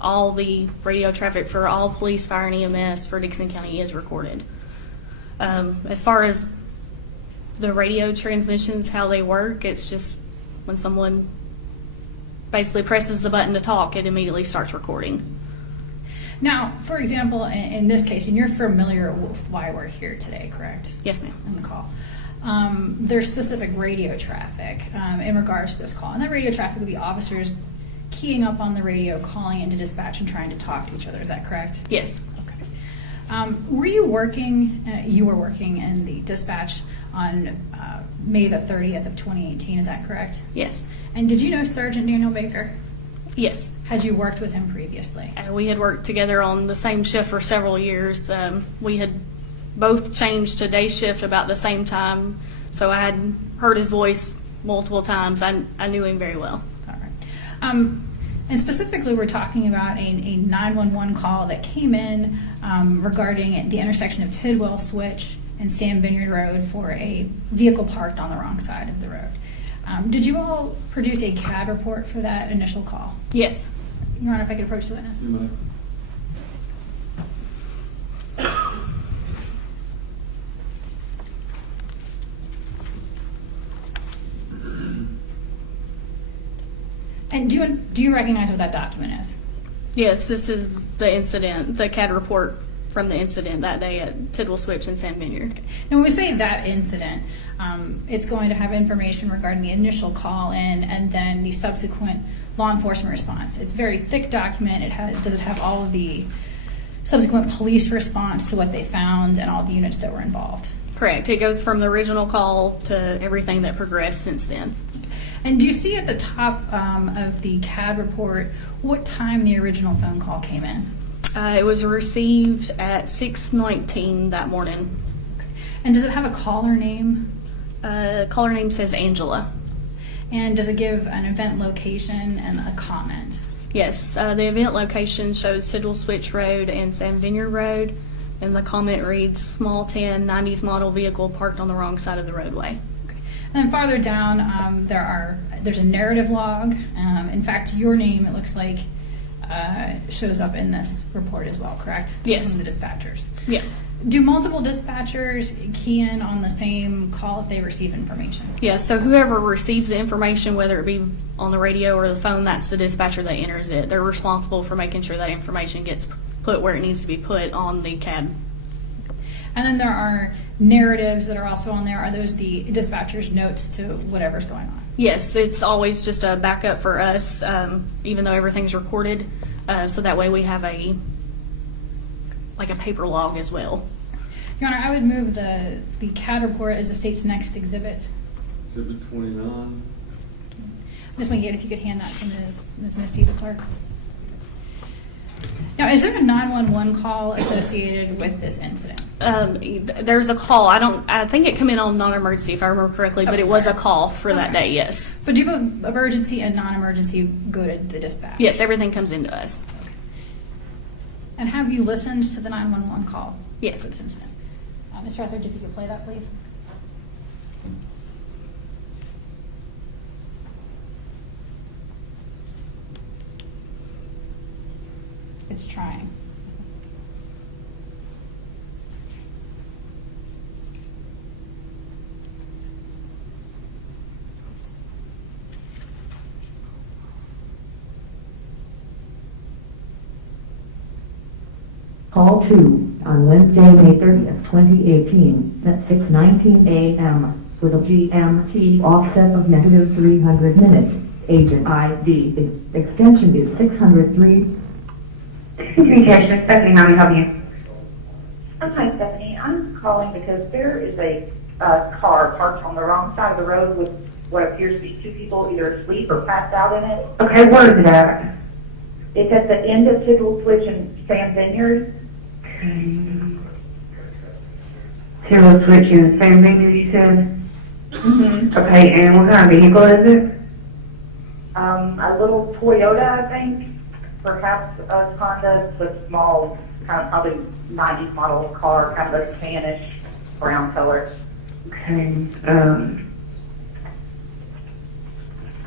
all the radio traffic for all police, fire, and EMS for Dixon County is recorded. As far as the radio transmissions, how they work, it's just when someone basically presses the button to talk, it immediately starts recording. Now, for example, in this case, and you're familiar with why we're here today, correct? Yes, ma'am. On the call. There's specific radio traffic in regards to this call. And that radio traffic would be officers keying up on the radio, calling into dispatch and trying to talk to each other. Is that correct? Yes. Okay. Were you working, you were working in the dispatch on May the 30th of 2018. Is that correct? Yes. And did you know Sergeant Daniel Baker? Yes. Had you worked with him previously? We had worked together on the same shift for several years. We had both changed to day shift about the same time, so I had heard his voice multiple times. I knew him very well. All right. And specifically, we're talking about a 911 call that came in regarding the intersection of Tidwell Switch and Sam Vineyard Road for a vehicle parked on the wrong side of the road. Did you all produce a Cad report for that initial call? Yes. Your Honor, if I could approach the witness. You may. And do you recognize what that document is? Yes, this is the incident, the CAD report from the incident that day at Tidwell Switch and Sam Vineyard. Now, when we say that incident, it's going to have information regarding the initial call in and then the subsequent law enforcement response. It's a very thick document. Does it have all of the subsequent police response to what they found and all the units that were involved? Correct. It goes from the original call to everything that progressed since then. And do you see at the top of the CAD report what time the original phone call came in? It was received at 6:19 that morning. And does it have a caller name? Caller name says Angela. And does it give an event location and a comment? Yes, the event location shows Tidwell Switch Road and Sam Vineyard Road, and the comment reads, small 10 90s model vehicle parked on the wrong side of the roadway. And then farther down, there's a narrative log. In fact, your name, it looks like, shows up in this report as well, correct? Yes. From the dispatchers. Yeah. Do multiple dispatchers key in on the same call if they receive information? Yeah, so whoever receives the information, whether it be on the radio or the phone, that's the dispatcher that enters it. They're responsible for making sure that information gets put where it needs to be put on the CAD. And then there are narratives that are also on there. Are those the dispatcher's notes to whatever's going on? Yes, it's always just a backup for us, even though everything's recorded. So that way we have a paper log as well. Your Honor, I would move the CAD report as the state's next exhibit. Exhibit 29. Ms. McGee, if you could hand that to Ms. Misty, the clerk. Now, is there a 911 call associated with this incident? There's a call. I think it came in on non-emergency, if I remember correctly, but Okay, it was sorry. a call for that day, yes. But do both emergency and non-emergency go to the dispatch? Yes, everything comes into us. Okay. And have you listened to the 911 call? Yes. For this incident? Mr. Etheridge, if you could play that, please. It's trying. Call 2 on Wednesday, May 30th, 2018, at 6:19 a.m. with a GMT offset of -300 minutes. Agent ID extension is 603. Communication, Stephanie, how may I help you? Hi, Stephanie. I'm calling because there is a car parked on the wrong side of the road with what appears to be two people either asleep or passed out in it. Okay, where is it at? It's at the end of Tidwell Switch and Sam Vineyard. Tidwell Switch and Sam Vineyard, you said? Mm-hmm. Okay, and what kind of vehicle is it? A little Toyota, I think. Perhaps a Honda, but small, kind of probably 90s model car, kind of a tannish brown color. Okay, And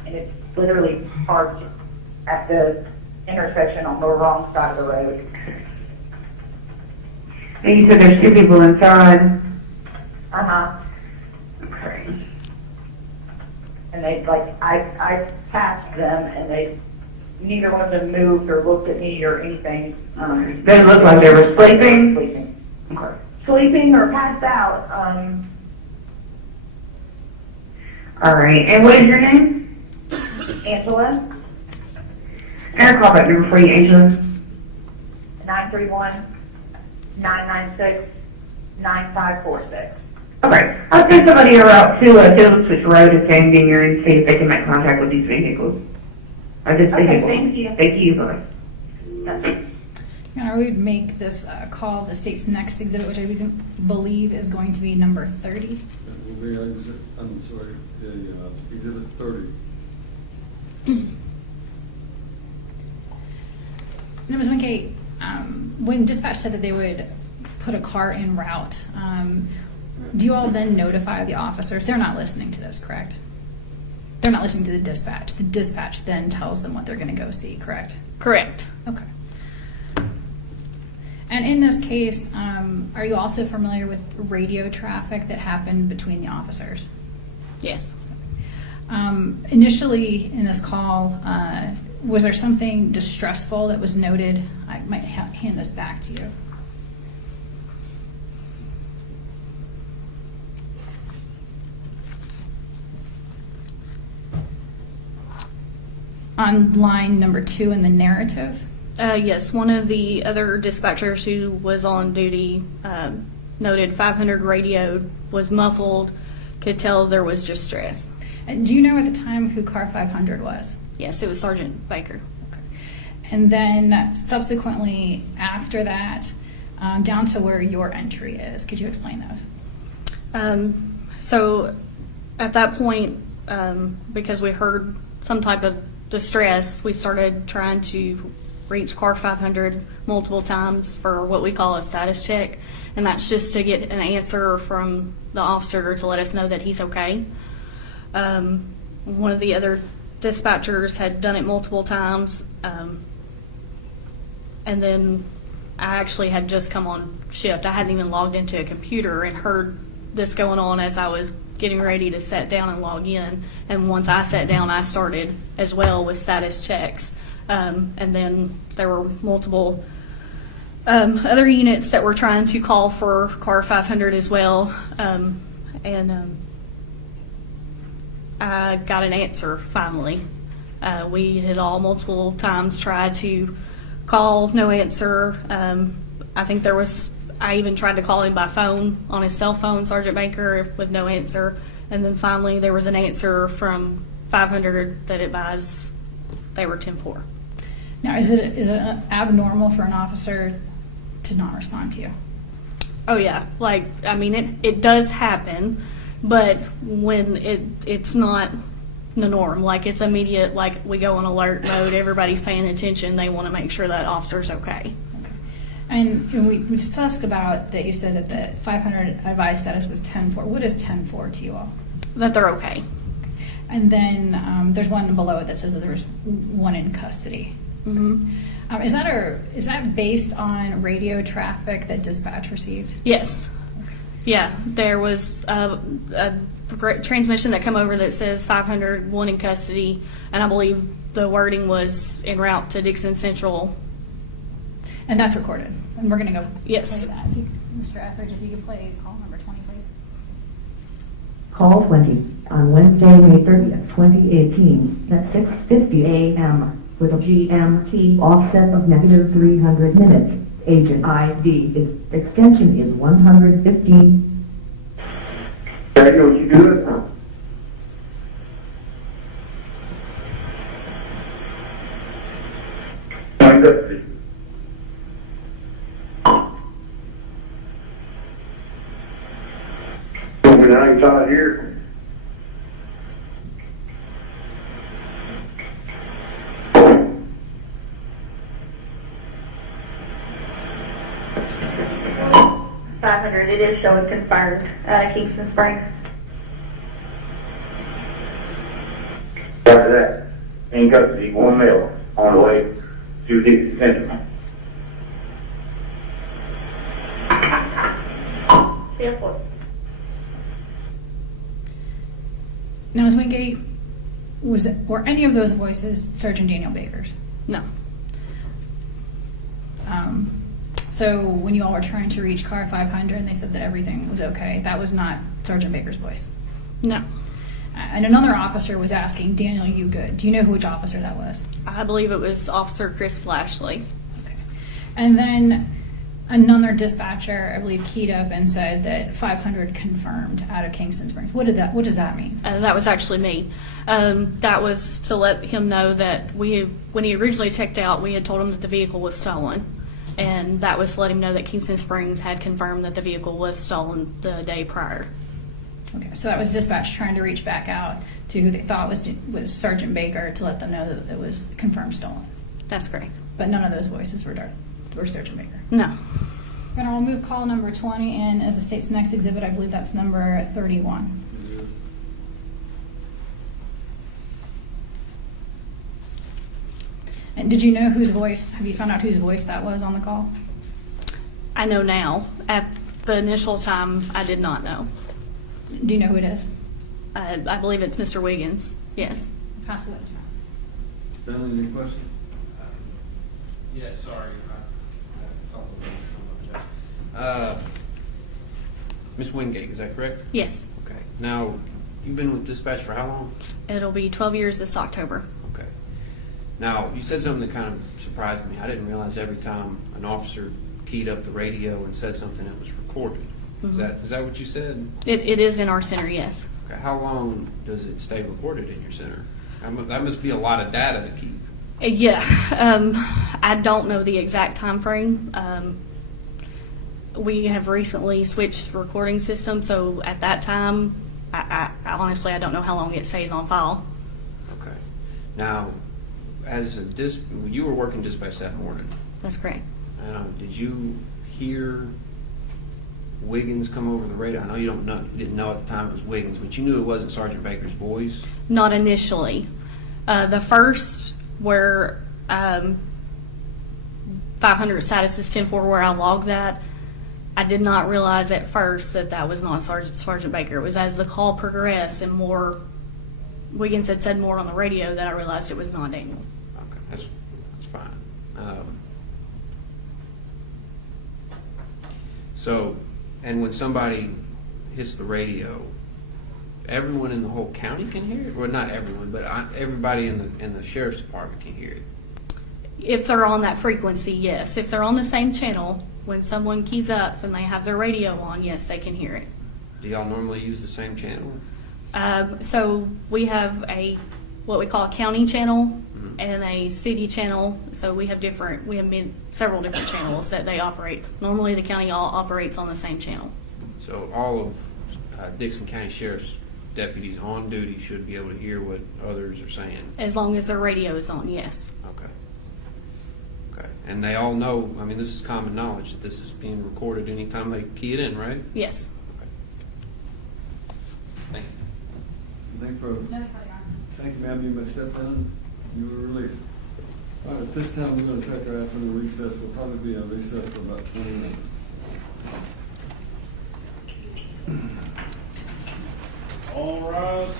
it's literally parked at the intersection on the wrong side of the road. and you said there's two people inside? Uh-huh. Okay. And they, I passed them, and neither one of them moved or looked at me or anything. They looked like they were sleeping? Sleeping. Okay. Sleeping or passed out. All right, and what is your name? Angela, And a callback number for you, Angela. 931-996-9546. Okay. I'll send somebody around to Field Switch Road to San Dinger and see if they can make contact with these vehicles. This vehicle. Thank you. Thank you. Bye. And I would make this call the state's next exhibit, which I believe is going to be number 30. That will be, I'm sorry, exhibit 30. And Ms. Winkey, when dispatch said that they would put a car en route, do you all then notify the officers? They're not listening to this, correct? They're not listening to the dispatch. The dispatch then tells them what they're going to go see, correct? Correct. Okay. And in this case, are you also familiar with radio traffic that happened between the officers? Yes. Initially in this call, was there something distressful that was noted? I might hand this back to you. On line number 2 in the narrative. Yes, one of the other dispatchers who was on duty noted 500 radio was muffled, could tell there was distress. And do you know at the time who car 500 was? Yes, it was Sergeant Baker. Okay. And then subsequently after that, down to where your entry is, could you explain those? So at that point, because we heard some type of distress, we started trying to reach car 500 multiple times for what we call a status check, and that's just to get an answer from the officer to let us know that he's okay. One of the other dispatchers had done it multiple times, and then I actually had just come on shift. I hadn't even logged into a computer and heard this going on as I was getting ready to sit down and log in, and once I sat down, I started as well with status checks. And then there were multiple other units that were trying to call for car 500 as well. I got an answer finally. We had all multiple times tried to call, no answer. I think I even tried to call him by phone on his cell phone, Sergeant Baker, with no answer. And then finally there was an answer from 500 that advised they were 10-4. Now, is it abnormal for an officer to not respond to you? Oh yeah, it does happen, but when it's not the norm, it's immediate, we go on alert mode, everybody's paying attention, they want to make sure that officer's okay. And we discussed about that you said that the 500 advised status was 10-4. What is 10-4 to you all? That they're okay. And then there's one below it that says that there's one in custody. Mm-hmm. Is that based on radio traffic that dispatch received? Yes. Okay. Yeah, there was a transmission that come over that says 500, one in custody, and I believe the wording was en route to Dixon Central. And that's recorded. And we're going to go yes. play that. Mr. Etheridge, if you could play call number 20, please. Call 20 on Wednesday, May 30th, 2018 at 6:50 a.m. with a GMT offset of -300 minutes. Agent ID extension is 115. Radio, you good? Find up. Over now, inside here. It is showing confirmed, Kingston Springs. After that, in custody, one male on the way to Dixon Central. Airport. Now, Ms. Wingate, were any of those voices Sergeant Daniel Baker's? No. So when you all were trying to reach car 500 and they said that everything was okay, that was not Sergeant Baker's voice? No. And another officer was asking, Daniel, you good? Do you know which officer that was? I believe it was Officer Chris Lashley. Okay. And then another dispatcher, I believe, keyed up and said that 500 confirmed out of Kingston Springs. What does that mean? That was actually me. That was to let him know that when he originally checked out, we had told him that the vehicle was stolen. And that was to let him know that Kingston Springs had confirmed that the vehicle was stolen the day prior. Okay, so that was dispatch trying to reach back out to who they thought was Sergeant Baker to let them know that it was confirmed stolen. That's correct. But none of those voices were Sergeant Baker. No. Then I'll move call number 20 in as the state's next exhibit. I believe that's number 31. It is. And did you know whose voice, have you found out whose voice that was on the call? I know now. At the initial time, I did not know. Do you know who it is? I believe it's Mr. Wiggins. Yes. Pass it. Stanley, any questions? Yes, sorry. I talked about this. Miss Wingate, is that correct? Yes. Okay. Now, you've been with dispatch for how long? It'll be 12 years this October. Okay. Now, you said something that kind of surprised me. I didn't realize every time an officer keyed up the radio and said something, it was recorded. Mhm. Is that what you said? It is in our center, yes. Okay. How long does it stay recorded in your center? That must be a lot of data to keep. Yeah. I don't know the exact time frame. We have recently switched recording systems, so at that time, I honestly, I don't know how long it stays on file. Okay. Now, as you were working dispatch that morning. That's correct. Did you hear Wiggins come over the radio? I know you didn't know at the time it was Wiggins, but you knew it wasn't Sergeant Baker's voice. Not initially. The first where 500 status is 10-4, where I logged that, I did not realize at first that was not Sergeant Baker. It was as the call progressed and more Wiggins had said more on the radio that I realized it was not Daniel. Okay, that's fine. And when somebody hits the radio, everyone in the whole county can hear it? Well, not everyone, but everybody in the sheriff's department can hear it. If they're on that frequency, yes. If they're on the same channel, when someone keys up and they have their radio on, yes, they can hear it. Do y'all normally use the same channel? So we have what we call a county channel Mm-hmm. and a city channel. So we have several different channels that they operate. Normally the county all operates on the same channel. So all of Dixon County Sheriff's deputies on duty should be able to hear what others are saying. As long as their radio is on, yes. Okay. Okay. And they all know, I mean, this is common knowledge that this is being recorded anytime they key it in, right? Yes. Okay. Thank you. Thank you, ma'am. You may step down. You were released. All right, at this time, we're going to take our afternoon recess. We'll probably be on recess for about 20 minutes. All rise.